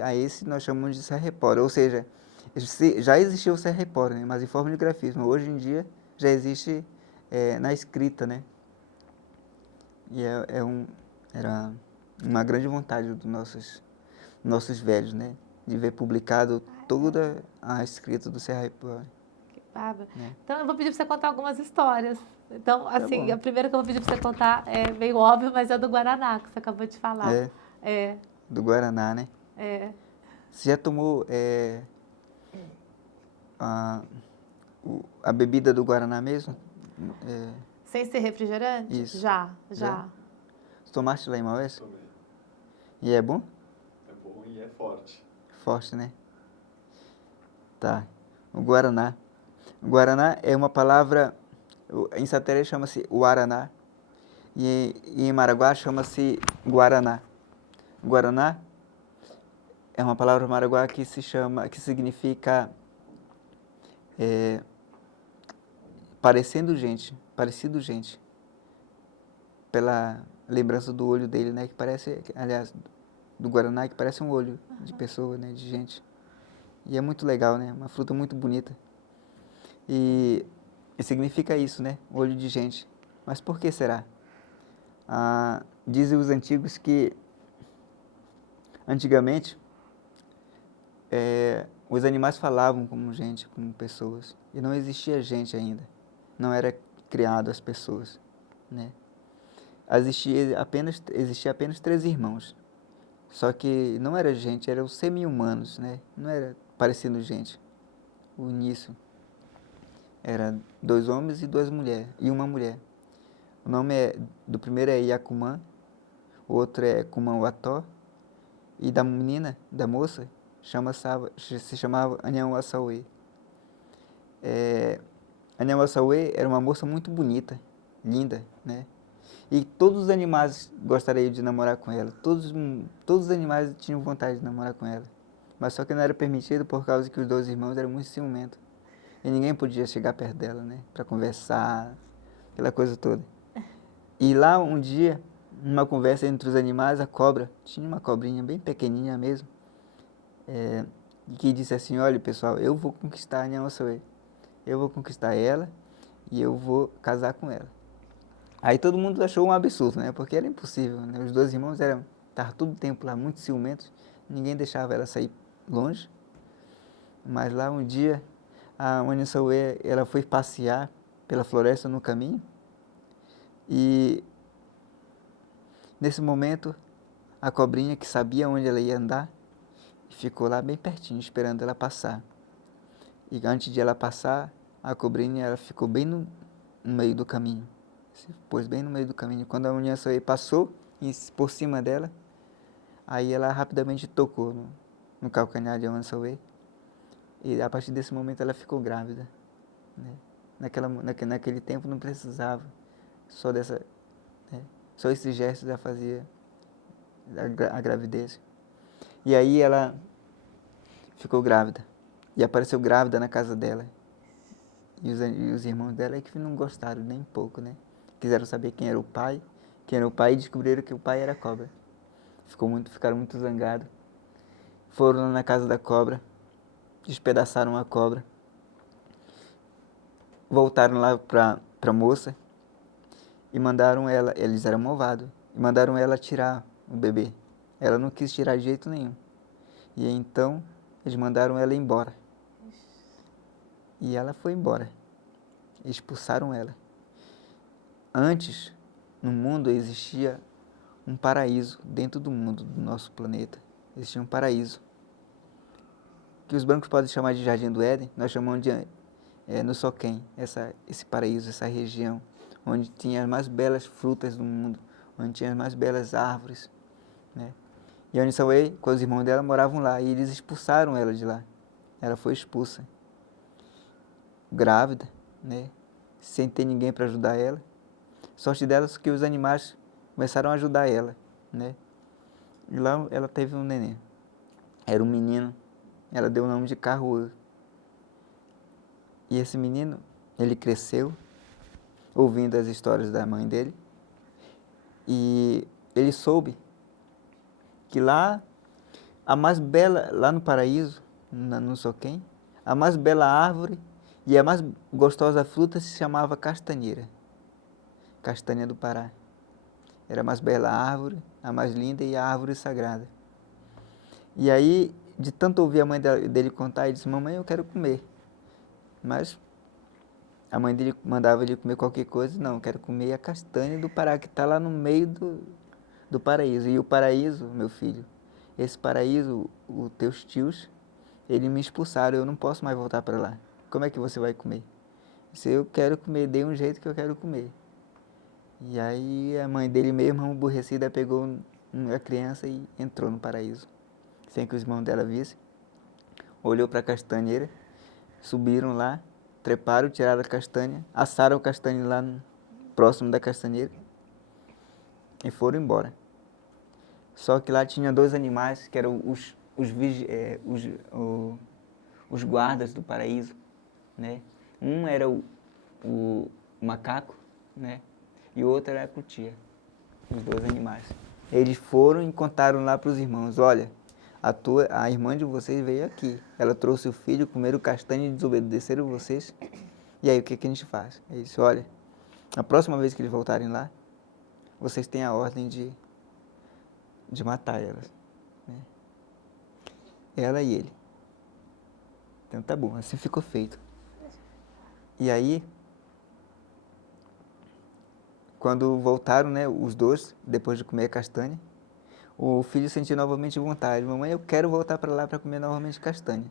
A esse nós chamamos de serrepora, ou seja, já existia o serrepora, né? Mas em forma de grafismo. Hoje em dia já existe na escrita, né? E era uma grande vontade dos nossos velhos, né? De ver publicado toda a escrita do serrepora. Que bárbaro. Né? Então, eu vou pedir para você contar algumas histórias. Então, assim, bom. a primeira que eu vou pedir para você contar é meio óbvio, mas é do Guaraná, que você acabou de falar. É. Do Guaraná, né? É. Você já tomou a bebida do Guaraná mesmo? Sem ser refrigerante? Isso. Já. Você tomaste lá em Maués? Tomei. E é bom? É bom e é forte. Forte, né? Tá. O Guaraná. O Guaraná é uma palavra, em Sateré chama-se Guaraná, e em Maraguá chama-se Guaraná. Guaraná é uma palavra maraguá que significa parecido gente, pela lembrança do olho dele, né, que parece, aliás, do Guaraná, que parece um olho de pessoa, né, de gente. E é muito legal, né, uma fruta muito bonita. E significa isso, né, olho de gente. Mas por que será? Dizem os antigos que antigamente os animais falavam como gente, como pessoas, e não existia gente ainda, não era criado as pessoas, né? Existia apenas 3 irmãos, só que não era gente, eram semi-humanos, né? Não era parecendo gente. O início era 2 homens e 2 mulheres, e uma mulher. O nome do primeiro é Yacumã, o outro é Kumã-Wató, e da menina, da moça, se chamava Anhão-Assauê. Anhão-Assauê era uma moça muito bonita, linda, né? E todos os animais gostariam de namorar com ela. Todos os animais tinham vontade de namorar com ela. Mas só que não era permitido por causa que os 2 irmãos eram muito ciumentos. E ninguém podia chegar perto dela, né? Para conversar, aquela coisa toda. E lá um dia, numa conversa entre os animais, a cobra, tinha uma cobrinha bem pequenininha mesmo, que disse assim: olha pessoal, eu vou conquistar a Nhaossauê. Eu vou conquistar ela e eu vou casar com ela. Aí todo mundo achou um absurdo, né? Porque era impossível, né? Os 2 irmãos estavam todo o tempo lá, muito ciumentos, ninguém deixava ela sair longe. Mas lá um dia, a Anhão-Assauê, ela foi passear pela floresta no caminho, e nesse momento, a cobrinha, que sabia onde ela ia andar, ficou lá bem pertinho, esperando ela passar. E antes de ela passar, a cobrinha ela ficou bem no meio do caminho. Se pôs bem no meio do caminho. Quando a Anhão-Assauê passou por cima dela, aí ela rapidamente tocou no calcanhar de Anhão-Assauê. E a partir desse momento ela ficou grávida, né? Naquele tempo não precisava só dessa, né? Só esse gesto já fazia a gravidez. E aí ela ficou grávida. E apareceu grávida na casa dela. E os irmãos dela é que não gostaram nem um pouco, né? Quiseram saber quem era o pai. E descobriram que o pai era a cobra. Ficaram muito zangados. Foram lá na casa da cobra, despedaçaram a cobra. Voltaram lá para a moça e mandaram ela, eles eram malvados, e mandaram ela tirar o bebê. Ela não quis tirar de jeito nenhum. E então eles mandaram ela embora. E ela foi embora. Expulsaram ela. Antes, no mundo existia um paraíso dentro do mundo, do nosso planeta. Existia um paraíso, que os brancos podem chamar de Jardim do Éden, nós chamamos de no Soquém, esse paraíso, essa região, onde tinha as mais belas frutas do mundo, onde tinha as mais belas árvores, né? E a Anhão-Assauê, com os irmãos dela, moravam lá, e eles expulsaram ela de lá. Ela foi expulsa, grávida, né? Sem ter ninguém para ajudar ela. Sorte dela é que os animais começaram a ajudar ela, né? E lá ela teve um neném. Era um menino. Ela deu o nome de Carruã. E esse menino, ele cresceu ouvindo as histórias da mãe dele. E ele soube que lá, a mais bela, lá no paraíso, no Soquém, a mais bela árvore e a mais gostosa fruta se chamava castanheira, castanha do Pará. Era a mais bela árvore, a mais linda e a árvore sagrada. E aí, de tanto ouvir a mãe dele contar, ele disse, mamãe, eu quero comer. Mas a mãe dele mandava ele comer qualquer coisa, não, eu quero comer a castanha do Pará, que está lá no meio do paraíso. E o paraíso, meu filho, esse paraíso, os teus tios, eles me expulsaram, eu não posso mais voltar para lá. Como é que você vai comer? Se eu quero comer, dê um jeito que eu quero comer. E aí a mãe dele mesmo, aborrecida, pegou a criança e entrou no paraíso, sem que os irmãos dela vissem. Olhou para a castanheira, subiram lá, treparam, tiraram a castanha, assaram a castanha lá próximo da castanheira e foram embora. Só que lá tinha 2 animais que eram os guardas do paraíso, né? Um era o macaco, né? E o outro era a cutia, os 2 animais. Eles foram e contaram lá para os irmãos, olha, a irmã de vocês veio aqui, ela trouxe o filho, comeram castanha e desobedeceram vocês, e aí o que a gente faz? Ele disse, olha, a próxima vez que eles voltarem lá, vocês têm a ordem de matar elas, né? Ela e ele. Então tá bom, assim ficou feito. E aí, quando voltaram, né, os 2, depois de comer a castanha, o filho sentiu novamente vontade. Mamãe, eu quero voltar para lá para comer novamente castanha.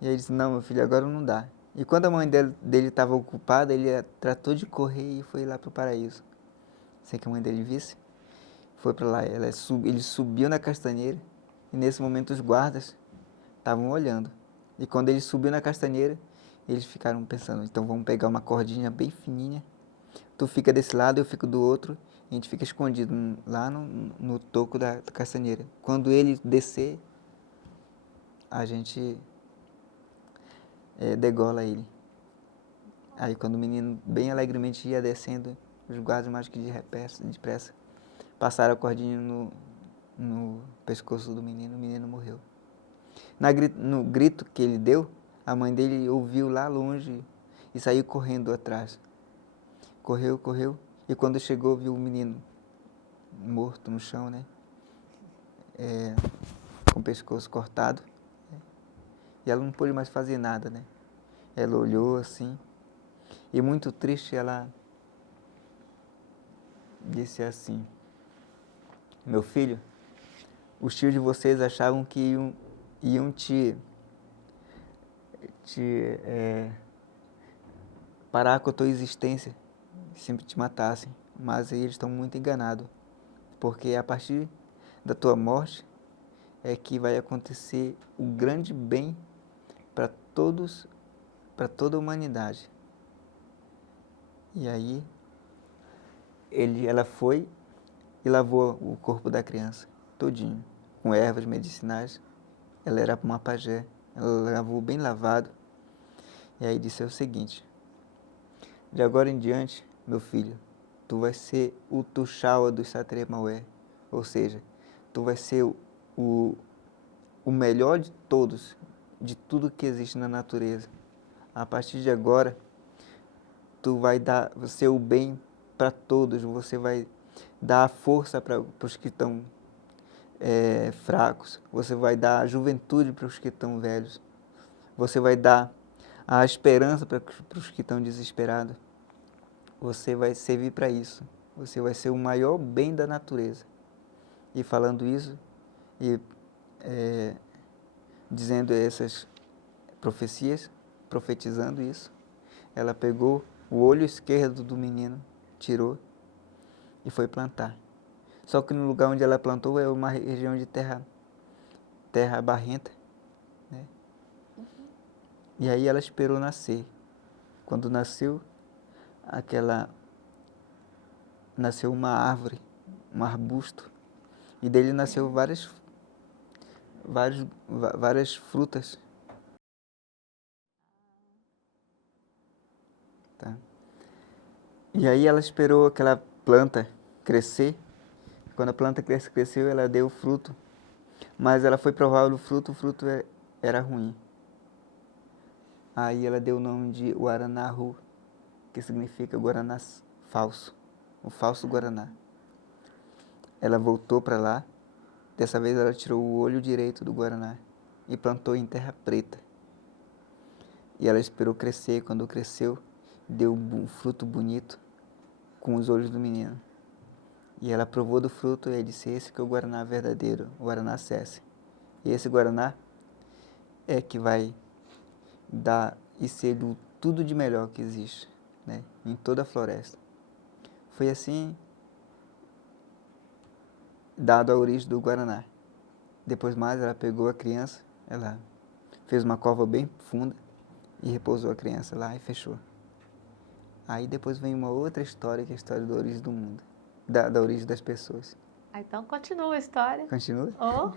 E aí ele disse, não, meu filho, agora não dá. E quando a mãe dele estava ocupada, ele tratou de correr e foi lá para o paraíso. Sem que a mãe dele visse, foi para lá. Ele subiu na castanheira e nesse momento os guardas estavam olhando. E quando ele subiu na castanheira, eles ficaram pensando, então vamos pegar uma cordinha bem fininha, tu fica desse lado, eu fico do outro, e a gente fica escondido lá no toco da castanheira. Quando ele descer, a gente degola ele. Aí quando o menino bem alegremente ia descendo, os guardas mais que depressa passaram a cordinha no pescoço do menino, o menino morreu. No grito que ele deu, a mãe dele ouviu lá longe e saiu correndo atrás. Correu, correu, e quando chegou viu o menino morto no chão, né? Com o pescoço cortado. E ela não pôde mais fazer nada, né? Ela olhou assim, e muito triste ela disse assim, meu filho, os tios de vocês achavam que iam parar com a tua existência, sempre te matassem, mas eles estão muito enganados, porque a partir da tua morte é que vai acontecer o grande bem para todos, para toda a humanidade. E aí ela foi e lavou o corpo da criança todinho, com ervas medicinais. Ela era uma pajé, ela lavou bem lavado. E aí disse o seguinte, de agora em diante, meu filho, tu vai ser o Tuxaua do Satremaué, ou seja, tu vai ser o melhor de todos, de tudo que existe na natureza. A partir de agora, tu vai dar ser o bem para todos, você vai dar a força para os que estão fracos, você vai dar a juventude para os que estão velhos, você vai dar a esperança para os que estão desesperados. Você vai servir para isso. Você vai ser o maior bem da natureza. E falando isso, e dizendo essas profecias, profetizando isso, ela pegou o olho esquerdo do menino, tirou e foi plantar. Só que no lugar onde ela plantou é uma região de terra barrenta, né? E aí ela esperou nascer. Quando nasceu, nasceu uma árvore, um arbusto, e dele nasceu várias frutas. Tá? E aí ela esperou aquela planta crescer, Quando a planta cresceu, ela deu fruto, mas ela foi provar o fruto era ruim. Aí ela deu o nome de Guaranahu, que significa Guaraná falso, o falso Guaraná. Ela voltou para lá, dessa vez ela tirou o olho direito do Guaraná e plantou em terra preta. E ela esperou crescer, quando cresceu, deu um fruto bonito com os olhos do menino. E ela provou do fruto e disse, esse que é o Guaraná verdadeiro, o Guaraná Cesse. E esse Guaraná é que vai dar e ser tudo de melhor que existe, né, em toda a floresta. Foi assim dado a origem do Guaraná. Depois mais ela pegou a criança, ela fez uma cova bem funda e repousou a criança lá e fechou. Aí depois vem uma outra história, que é a história da origem do mundo, da origem das pessoas. Então continua a história. Continua? Oh.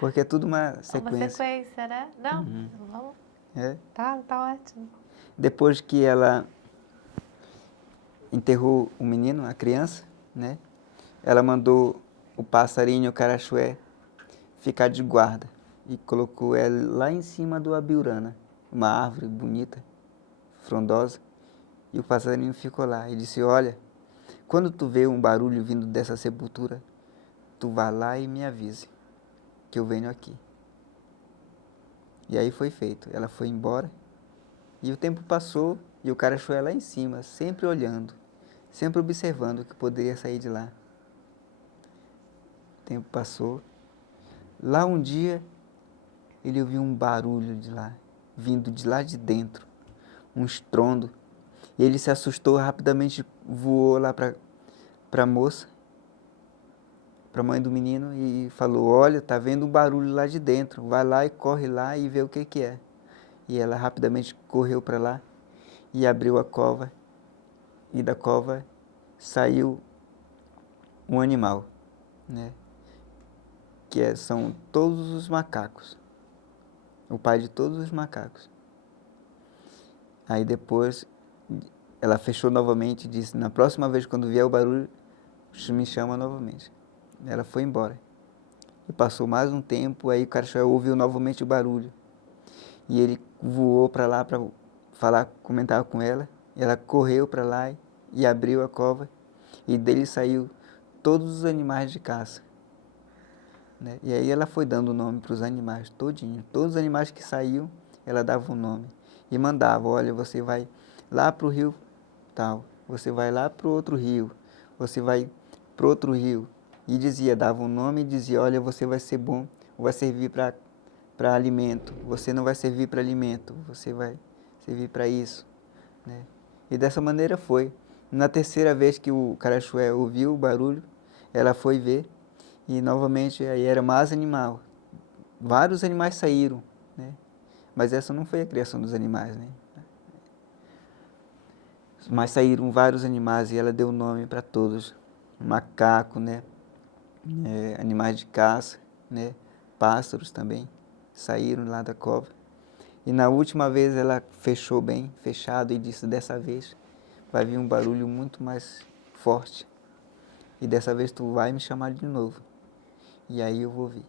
Porque é tudo uma sequência. Uma sequência, né? Não, vamos. É. Tá ótimo. Depois que ela enterrou o menino, a criança, né? Ela mandou o passarinho, o carachué, ficar de guarda e colocou ela lá em cima do abiurana, uma árvore bonita, frondosa, e o passarinho ficou lá e disse, olha, quando tu vê um barulho vindo dessa sepultura, tu vá lá e me avise, que eu venho aqui. E aí foi feito, ela foi embora, e o tempo passou, e o carachué lá em cima, sempre olhando, sempre observando o que poderia sair de lá. O tempo passou, lá um dia, ele ouviu um barulho de lá, vindo de lá de dentro, um estrondo. E ele se assustou, rapidamente voou lá para a moça, para a mãe do menino, e falou, olha, tá vendo um barulho lá de dentro, vai lá e corre lá e vê o que é. E ela rapidamente correu para lá e abriu a cova, e da cova saiu um animal, né? São todos os macacos, o pai de todos os macacos. Aí depois ela fechou novamente e disse, na próxima vez quando vier o barulho, me chama novamente. Ela foi embora. E passou mais um tempo, aí o carachué ouviu novamente o barulho. E ele voou para lá para falar, comentar com ela. Ela correu para lá e abriu a cova. E dele saiu todos os animais de caça, né? E aí ela foi dando nome para os animais todinho. Todos os animais que saíam, ela dava um nome. E mandava, olha, você vai lá para o rio tal, você vai lá para o outro rio, você vai para outro rio. E dizia, dava um nome e dizia, olha, você vai ser bom, vai servir para alimento, você não vai servir para alimento, você vai servir para isso, né? E dessa maneira foi. Na terceira vez que o carachué ouviu o barulho, ela foi ver, e novamente aí era mais animal. Vários animais saíram, né? Mas essa não foi a criação dos animais, né? Mas saíram vários animais e ela deu nome para todos. Macaco, né? Animais de caça, né? Pássaros também saíram lá da cova. E na última vez ela fechou bem, fechado, e disse, dessa vez vai vir um barulho muito mais forte. E dessa vez tu vai me chamar de novo. E aí eu vou vir.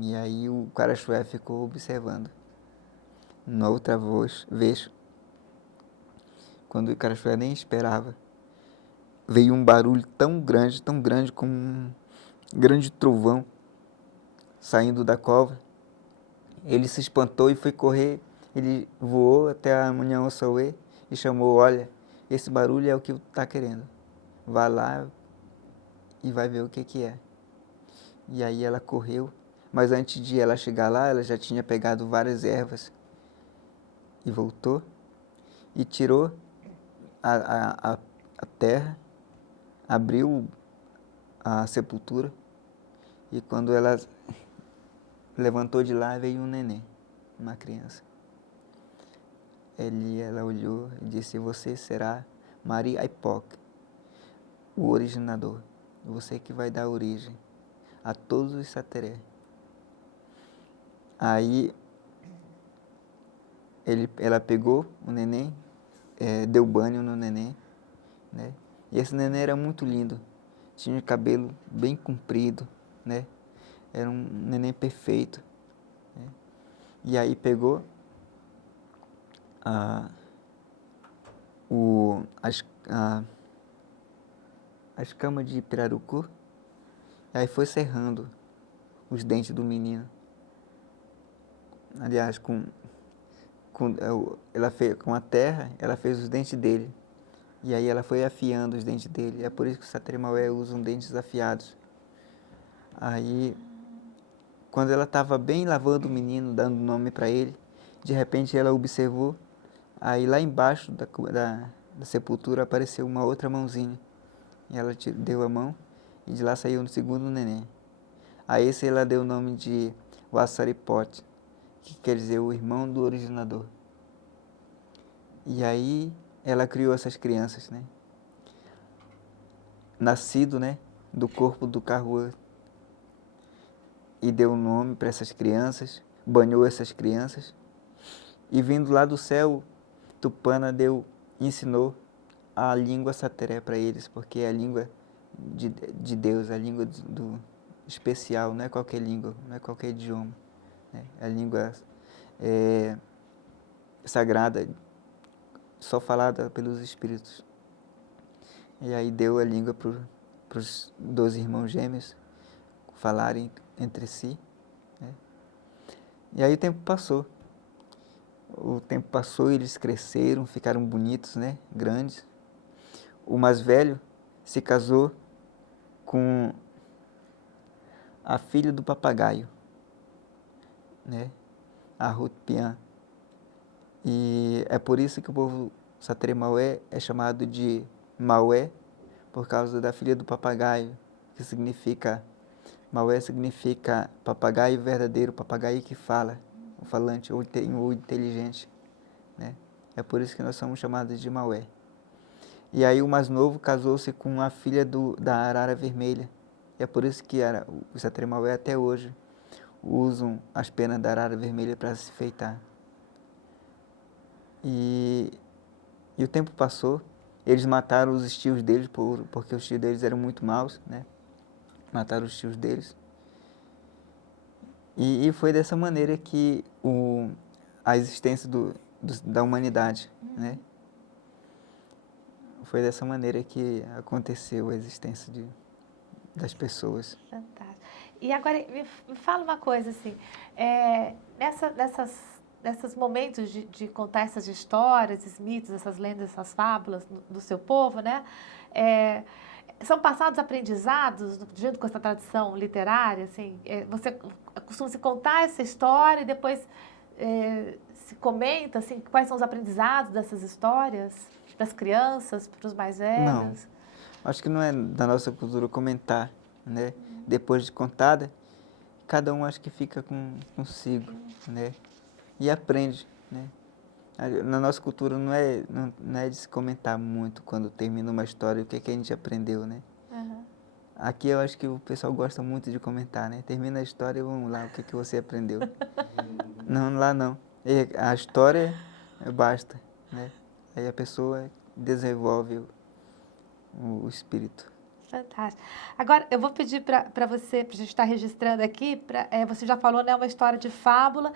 E aí o carachué ficou observando. Na outra vez, quando o carachué nem esperava, veio um barulho tão grande, como um grande trovão saindo da cova. Ele se espantou e foi correr. Ele voou até a Munhaossauê e chamou, olha, esse barulho é o que tu está querendo. Vá lá e vai ver o que é. E aí ela correu, mas antes de ela chegar lá, ela já tinha pegado várias ervas e voltou e tirou a terra, abriu a sepultura, e quando ela levantou de lá, veio um neném, uma criança. Ela olhou e disse, você será Mari Aipoc, o originador, você que vai dar origem a todos os sateré. Aí ela pegou o neném, deu banho no neném, né? E esse neném era muito lindo. Tinha cabelo bem comprido, né? Era um neném perfeito. Né? E aí pegou as camas de pirarucu, e aí foi serrando os dentes do menino. Aliás, ela fez com a terra, ela fez os dentes dele. E aí ela foi afiando os dentes dele. É por isso que os Satremaué usam dentes afiados. Aí, quando ela estava bem lavando o menino, dando nome para ele, de repente ela observou, aí lá embaixo da sepultura apareceu uma outra mãozinha. E ela deu a mão e de lá saiu um segundo neném. A esse ela deu o nome de Wassaripote, que quer dizer o irmão do originador. E aí ela criou essas crianças, né? Nascido, né, do corpo do Carrua. E deu o nome para essas crianças, banhou essas crianças. E vindo lá do céu, Tupana ensinou a língua sateré para eles, porque é a língua de Deus, a língua especial, não é qualquer língua, não é qualquer idioma. Né? É a língua sagrada, só falada pelos espíritos. E aí deu a língua para os 12 irmãos gêmeos falarem entre si. Né? E aí o tempo passou. O tempo passou e eles cresceram, ficaram bonitos, né? Grandes. O mais velho se casou com a filha do papagaio, né? A Ruth Pian. E é por isso que o povo Satremaué é chamado de Maué, por causa da filha do papagaio, que significa, Maué significa papagaio verdadeiro, papagaio que fala, o falante ou inteligente, né? É por isso que nós somos chamados de Maué. E aí o mais novo casou-se com a filha da arara vermelha. E é por isso que os Satremaué até hoje usam as penas da arara vermelha para se enfeitar. E o tempo passou, eles mataram os tios deles, porque os tios deles eram muito maus, né? Mataram os tios deles. E foi dessa maneira que a existência da humanidade, né? Foi dessa maneira que aconteceu a existência das pessoas. Fantástico. E agora, me fala uma coisa, assim, nesses momentos de contar essas histórias, esses mitos, essas lendas, essas fábulas do seu povo, né? São passados aprendizados junto com essa tradição literária, assim? Você costuma se contar essa história e depois se comenta, assim, quais são os aprendizados dessas histórias para as crianças, para os mais velhos? Não, acho que não é da nossa cultura comentar, né? Depois de contada, cada um acho que fica consigo, né? E aprende, né? Na nossa cultura não é de se comentar muito quando termina uma história o que a gente aprendeu, né? Uhum. Aqui eu acho que o pessoal gosta muito de comentar, né? Termina a história e vamos lá, o que você aprendeu? Não, lá não. A história basta, né? Aí a pessoa desenvolve o espírito. Fantástico. Agora, eu vou pedir para você, para a gente estar registrando aqui, você já falou, né, uma história de fábula,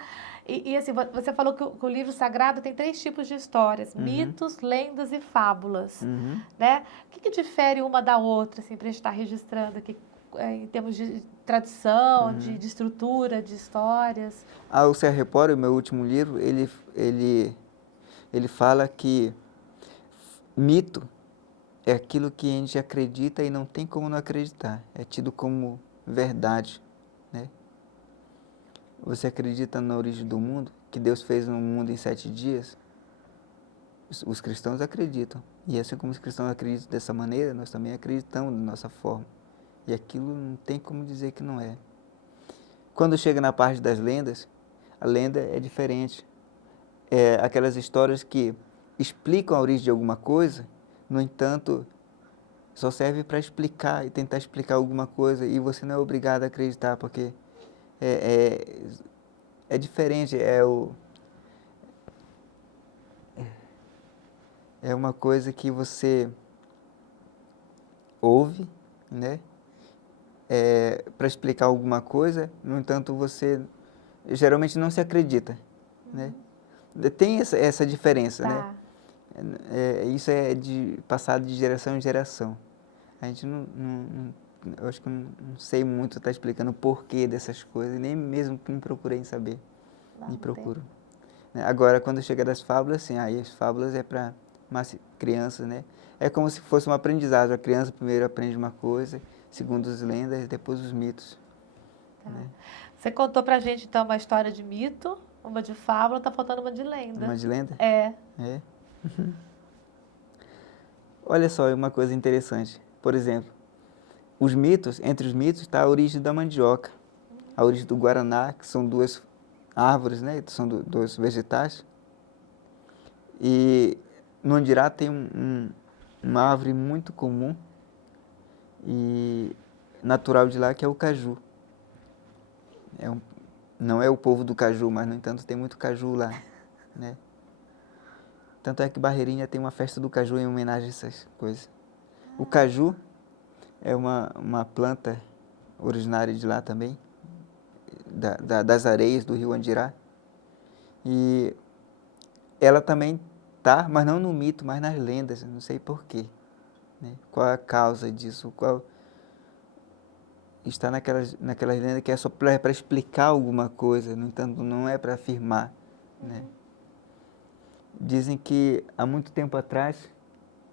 e assim, você falou que o livro sagrado tem 3 tipos de histórias, mitos, lendas e fábulas, né? O que difere uma da outra, assim, para a gente estar registrando aqui, em termos de tradição, de estrutura, de histórias? O Serra Repórter, o meu último livro, ele fala que mito é aquilo que a gente acredita e não tem como não acreditar. É tido como verdade, né? Você acredita na origem do mundo? Que Deus fez um mundo em 7 dias? Os cristãos acreditam. E assim como os cristãos acreditam dessa maneira, nós também acreditamos da nossa forma. E aquilo não tem como dizer que não é. Quando chega na parte das lendas, a lenda é diferente. É aquelas histórias que explicam a origem de alguma coisa, no entanto, só serve para explicar e tentar explicar alguma coisa e você não é obrigado a acreditar, porque é diferente, é uma coisa que você ouve, né? Para explicar alguma coisa, no entanto, você geralmente não se acredita, né? Tem essa diferença, né? Tá. Isso é passado de geração em geração. A gente eu acho que eu não sei muito estar explicando o porquê dessas coisas, nem mesmo me procurei em saber, me procuro. Né? Agora, quando chega das fábulas, sim, aí as fábulas é para crianças, né? É como se fosse um aprendizado. A criança primeiro aprende uma coisa, segundo as lendas, depois os mitos. Tá. Né? Você contou pra gente, então, uma história de mito, uma de fábula, tá faltando uma de lenda. Uma de lenda? É. É. Olha só, uma coisa interessante. Por exemplo, entre os mitos está a origem da mandioca, a origem do guaraná, que são duas árvores, né? São dois vegetais. E no Andirá tem uma árvore muito comum e natural de lá, que é o caju. Não é o povo do caju, mas, no entanto, tem muito caju lá, né? Tanto é que Barreirinha tem uma festa do caju em homenagem a essas coisas. O caju é uma planta originária de lá também, das areias do rio Andirá. E ela também tá, mas não no mito, mas nas lendas, não sei porquê. Né? Qual a causa disso? Qual está naquelas lendas que é só para explicar alguma coisa, no entanto, não é para afirmar. Né? Dizem que há muito tempo atrás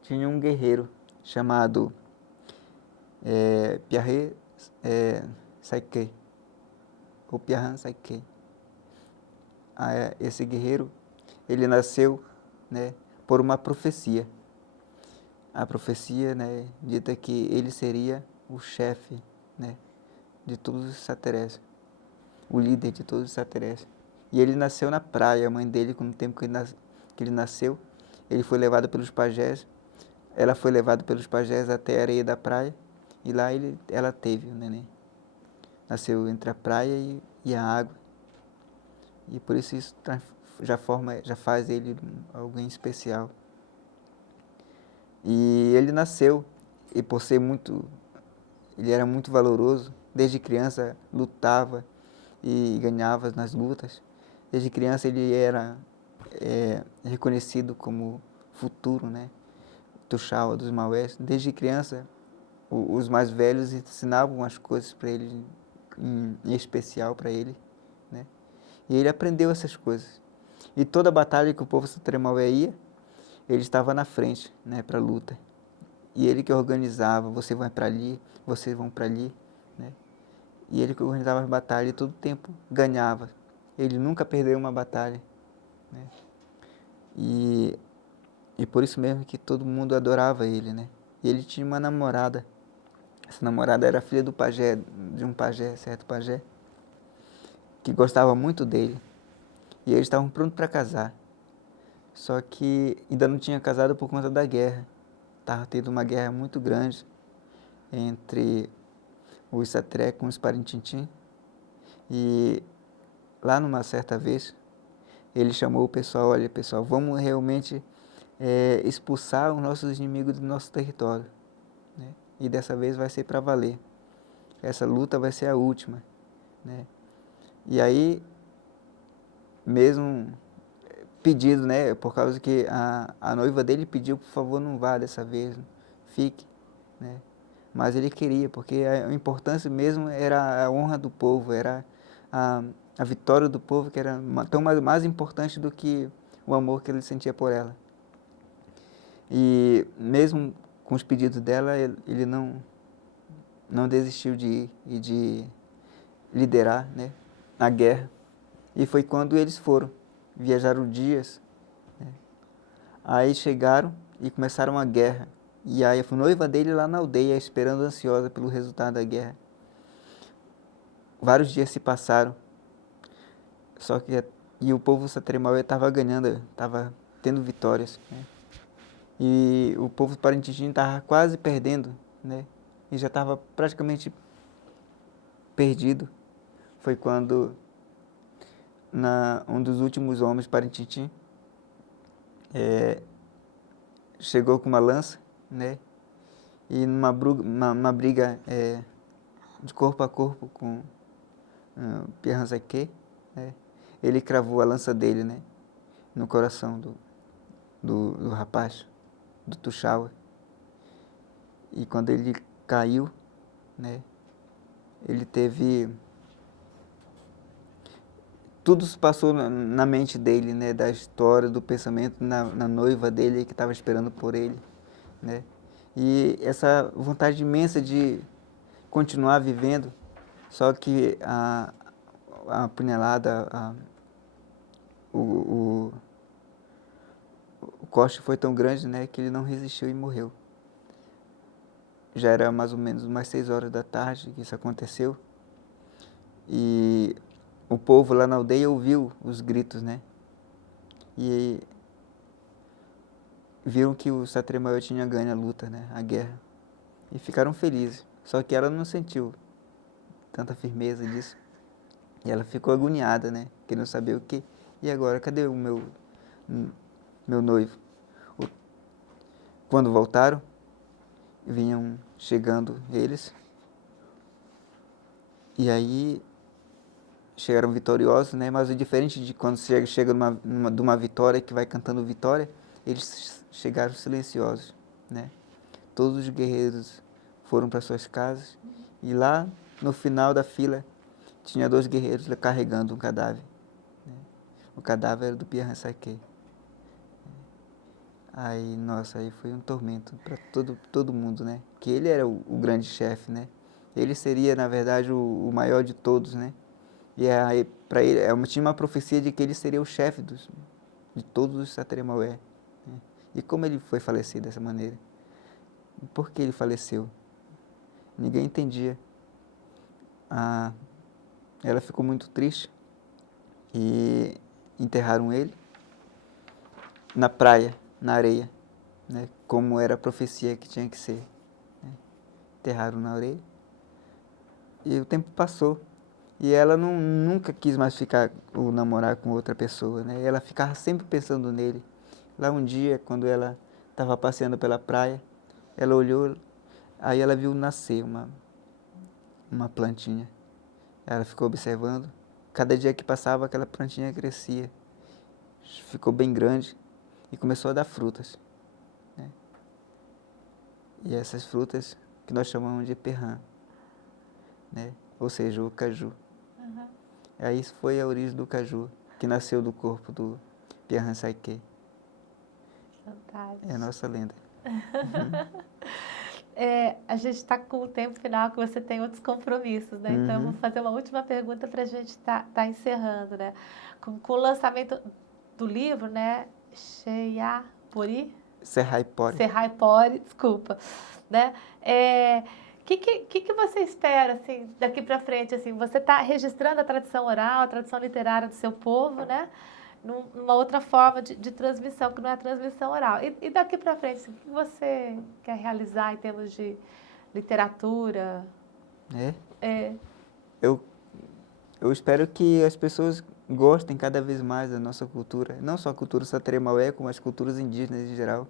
tinha um guerreiro chamado Pierre Saiké, ou Pierre Saiké. Esse guerreiro, ele nasceu, né, por uma profecia. A profecia, né, dita que ele seria o chefe, né, de todos os extraterrestres, o líder de todos os extraterrestres. E ele nasceu na praia. A mãe dele, com o tempo que ele nasceu, ele foi levado pelos pajés. Ela foi levada pelos pajés até a areia da praia e lá ela teve o neném. Nasceu entre a praia e a água. E por isso já faz ele alguém especial. E ele nasceu, e por ser ele era muito valoroso, desde criança lutava e ganhava nas lutas. Desde criança ele era reconhecido como futuro, né? Tuxaua dos Maués. Desde criança, os mais velhos ensinavam as coisas para ele, em especial para ele, né? E ele aprendeu essas coisas. E toda batalha que o povo Satremaué ia, ele estava na frente, né, para a luta. E ele que organizava, você vai para ali, vocês vão para ali, né? E ele que organizava as batalhas e todo o tempo ganhava. Ele nunca perdeu uma batalha, né? E por isso mesmo que todo mundo adorava ele, né? E ele tinha uma namorada. Essa namorada era filha do pajé, de um pajé, certo pajé, que gostava muito dele. E eles estavam prontos para casar. Só que ainda não tinha casado por conta da guerra. Estava tendo uma guerra muito grande entre os Satré com os Parintintim. E lá numa certa vez, ele chamou o pessoal: olha pessoal, vamos realmente expulsar os nossos inimigos do nosso território. Né? E dessa vez vai ser para valer. Essa luta vai ser a última. Né? E aí, mesmo pedido, né, por causa que a noiva dele pediu, por favor, não vá dessa vez, fique. Né? Mas ele queria, porque a importância mesmo era a honra do povo, era a vitória do povo, que era tão mais importante do que o amor que ele sentia por ela. E mesmo com os pedidos dela, ele não desistiu de ir e de liderar, né, a guerra. E foi quando eles viajaram dias, né? Aí chegaram e começaram a guerra. E aí a noiva dele lá na aldeia, esperando ansiosa pelo resultado da guerra. Vários dias se passaram, e o povo Satremaué estava ganhando, estava tendo vitórias, né? E o povo Parintintim estava quase perdendo, né? E já estava praticamente perdido. Foi quando um dos últimos homens Parintintim chegou com uma lança, né? e uma briga de corpo a corpo com Pierre Hansaque, né? Ele cravou a lança dele, né, no coração do rapaz, do Tuchawa. E quando ele caiu, né, ele teve... Tudo se passou na mente dele, né, da história, do pensamento na noiva dele que estava esperando por ele, né? E essa vontade imensa de continuar vivendo, só que a punhalada, o corte foi tão grande, né, que ele não resistiu e morreu. Já era mais ou menos umas 6 horas da tarde que isso aconteceu. E o povo lá na aldeia ouviu os gritos, né? E viram que o Satremael tinha ganho a luta, né? A guerra. E ficaram felizes. Só que ela não sentiu tanta firmeza disso. E ela ficou agoniada, né? Querendo saber o que. E agora, cadê o meu noivo? Quando voltaram, vinham chegando eles. E aí chegaram vitoriosos, né? Mas o diferente de quando chega de uma vitória que vai cantando vitória, eles chegaram silenciosos, né? Todos os guerreiros foram para suas casas e lá no final da fila tinha 2 guerreiros carregando um cadáver, né? O cadáver era do Pierre Hansaque. Aí, nossa, aí foi um tormento para todo mundo, né? Que ele era o grande chefe, né? Ele seria, na verdade, o maior de todos, né? E aí, para ele, tinha uma profecia de que ele seria o chefe de todos os Satremaé, né? E como ele foi falecido dessa maneira? Por que ele faleceu? Ninguém entendia. Ela ficou muito triste e enterraram ele na praia, na areia, né? Como era a profecia que tinha que ser, né? Enterraram na areia e o tempo passou. E ela nunca quis mais ficar ou namorar com outra pessoa, né? Ela ficava sempre pensando nele. Lá um dia, quando ela estava passeando pela praia, ela olhou, aí ela viu nascer uma plantinha. Ela ficou observando. Cada dia que passava, aquela plantinha crescia. Ficou bem grande e começou a dar frutas, né? E essas frutas que nós chamamos de perrã, né? Ou seja, o caju. Uhum. Aí isso foi a origem do caju, que nasceu do corpo do Pierre Hansaque. Fantástico. É a nossa lenda. A gente está com o tempo final, que você tem outros compromissos, né? Então, eu vou fazer uma última pergunta para a gente tá encerrando, né? Com o lançamento do livro, né? Sheyapori? Serraipori, desculpa, né? Que você espera, assim, daqui para frente, assim? Você está registrando a tradição oral, a tradição literária do seu povo, né? Numa outra forma de transmissão, que não é a transmissão oral. E daqui para frente, assim, o que você quer realizar em termos de literatura? Eu espero que as pessoas gostem cada vez mais da nossa cultura, não só a cultura Satremaé, como as culturas indígenas em geral.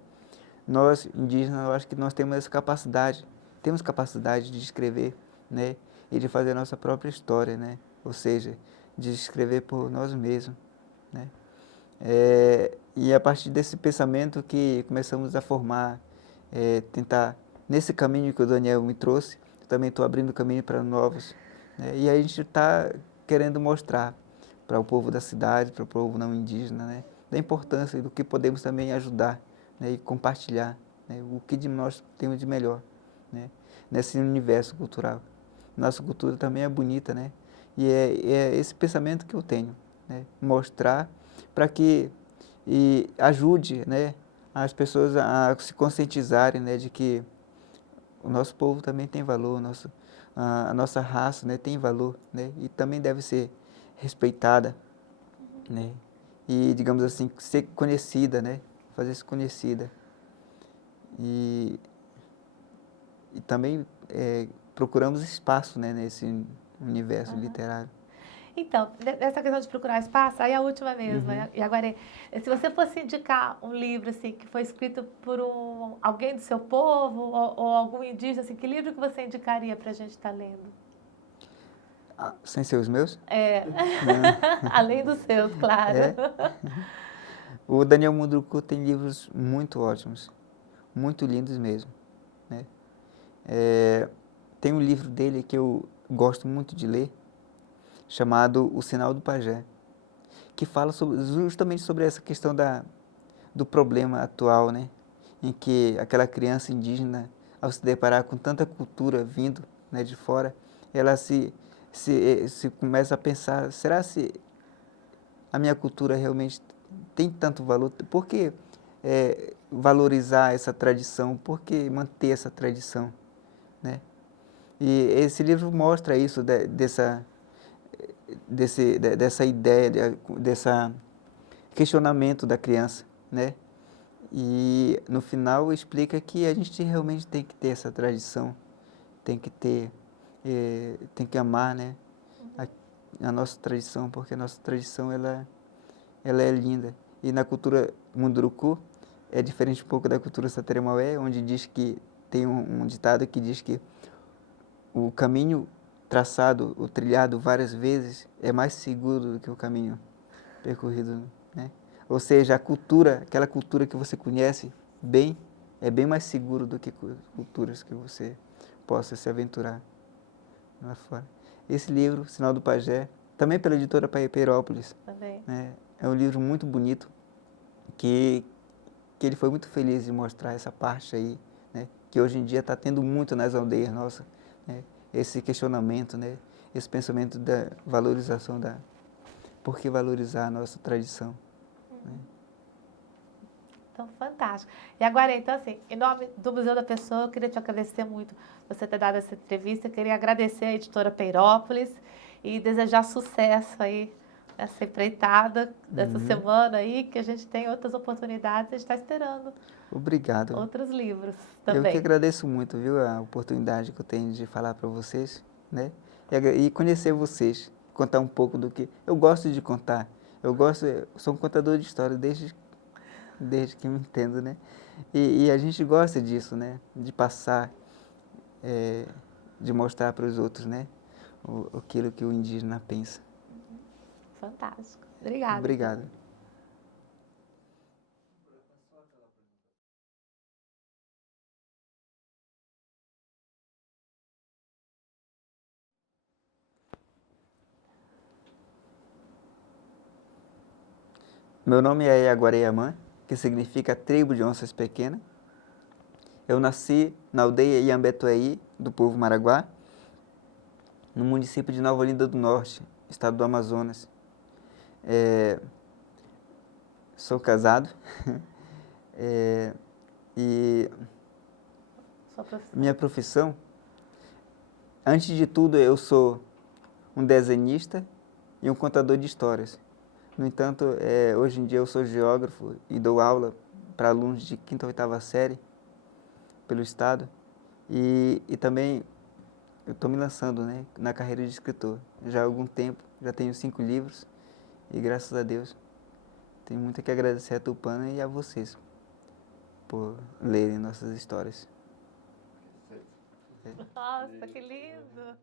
Nós, indígenas, eu acho que nós temos essa capacidade, de escrever, né, e de fazer a nossa própria história, né, ou seja, de escrever por nós mesmos, né. E a partir desse pensamento que começamos a formar, tentar, nesse caminho que o Daniel me trouxe, eu também estou abrindo caminho para novos, né, e a gente está querendo mostrar para o povo da cidade, para o povo não indígena, né, da importância e do que podemos também ajudar, né, e compartilhar, né, o que de nós temos de melhor, né, nesse universo cultural. Nossa cultura também é bonita, né, e é esse pensamento que eu tenho, né, mostrar para que ajude, né, as pessoas a se conscientizarem, né, de que o nosso povo também tem valor, a nossa raça, né, tem valor, né, e também deve ser respeitada, né, e, digamos assim, ser conhecida, né, fazer-se conhecida. E também procuramos espaço, né, nesse universo literário. Então, nessa questão de procurar espaço, aí a última mesmo, e agora, se você fosse indicar um livro, assim, que foi escrito por alguém do seu povo, ou algum indígena, assim, que livro que você indicaria para a gente estar lendo? Sem ser os meus? É, além dos seus, claro. É. O Daniel Munduruku tem livros muito ótimos, muito lindos mesmo, né? Tem um livro dele que eu gosto muito de ler, chamado O Sinal do Pajé, que fala justamente sobre essa questão do problema atual, né? Em que aquela criança indígena, ao se deparar com tanta cultura vindo, né, de fora, ela se começa a pensar, será se a minha cultura realmente tem tanto valor? Por que valorizar essa tradição? Por que manter essa tradição, né? E esse livro mostra isso, dessa ideia, dessa questionamento da criança, né? E no final explica que a gente realmente tem que ter essa tradição, tem que ter, tem que amar, né? A nossa tradição, porque a nossa tradição ela é linda. E na cultura Munduruku é diferente um pouco da cultura Sateremaué, onde diz que tem um ditado que diz que o caminho traçado, ou trilhado várias vezes, é mais seguro do que o caminho percorrido, né? Ou seja, a cultura, aquela cultura que você conhece bem, é bem mais seguro do que culturas que você possa se aventurar lá fora. Esse livro, Sinal do Pajé, também pela editora Paiperópolis, né? É um livro muito bonito, que ele foi muito feliz de mostrar essa parte aí, né? Que hoje em dia está tendo muito nas aldeias nossas, né? Esse questionamento, né? Esse pensamento da valorização por que valorizar a nossa tradição, né? Então, fantástico. E agora, então, assim, em nome do Museu da Pessoa, eu queria te agradecer muito por você ter dado essa entrevista. Eu queria agradecer a editora Pairópolis e desejar sucesso aí nessa empreitada dessa semana aí, que a gente tem outras oportunidades. A gente está esperando. Obrigado. Outros livros Eu que também. agradeço muito, viu, a oportunidade que eu tenho de falar para vocês, né? E conhecer vocês, contar um pouco do que eu gosto de contar. Eu sou um contador de história desde que me entendo, né? E a gente gosta disso, né? De passar, de mostrar para os outros, né? Aquilo que o indígena pensa. Fantástico. Obrigada. Obrigado. Meu nome é Yaguareiamã, que significa tribo de onças pequenas. Eu nasci na aldeia Iambetuaí, do povo Maraguá, no município de Nova Olinda do Norte, estado do Amazonas. Sou casado e Sua profissão. minha profissão, antes de tudo, eu sou um desenhista e um contador de histórias. No entanto, hoje em dia eu sou geógrafo e dou aula para alunos de 5ª ou 8ª série pelo estado. E também eu estou me lançando, né, na carreira de escritor. Já há algum tempo, já tenho 5 livros e graças a Deus tenho muito que agradecer a Tupana e a vocês por lerem nossas histórias. Nossa, que lindo!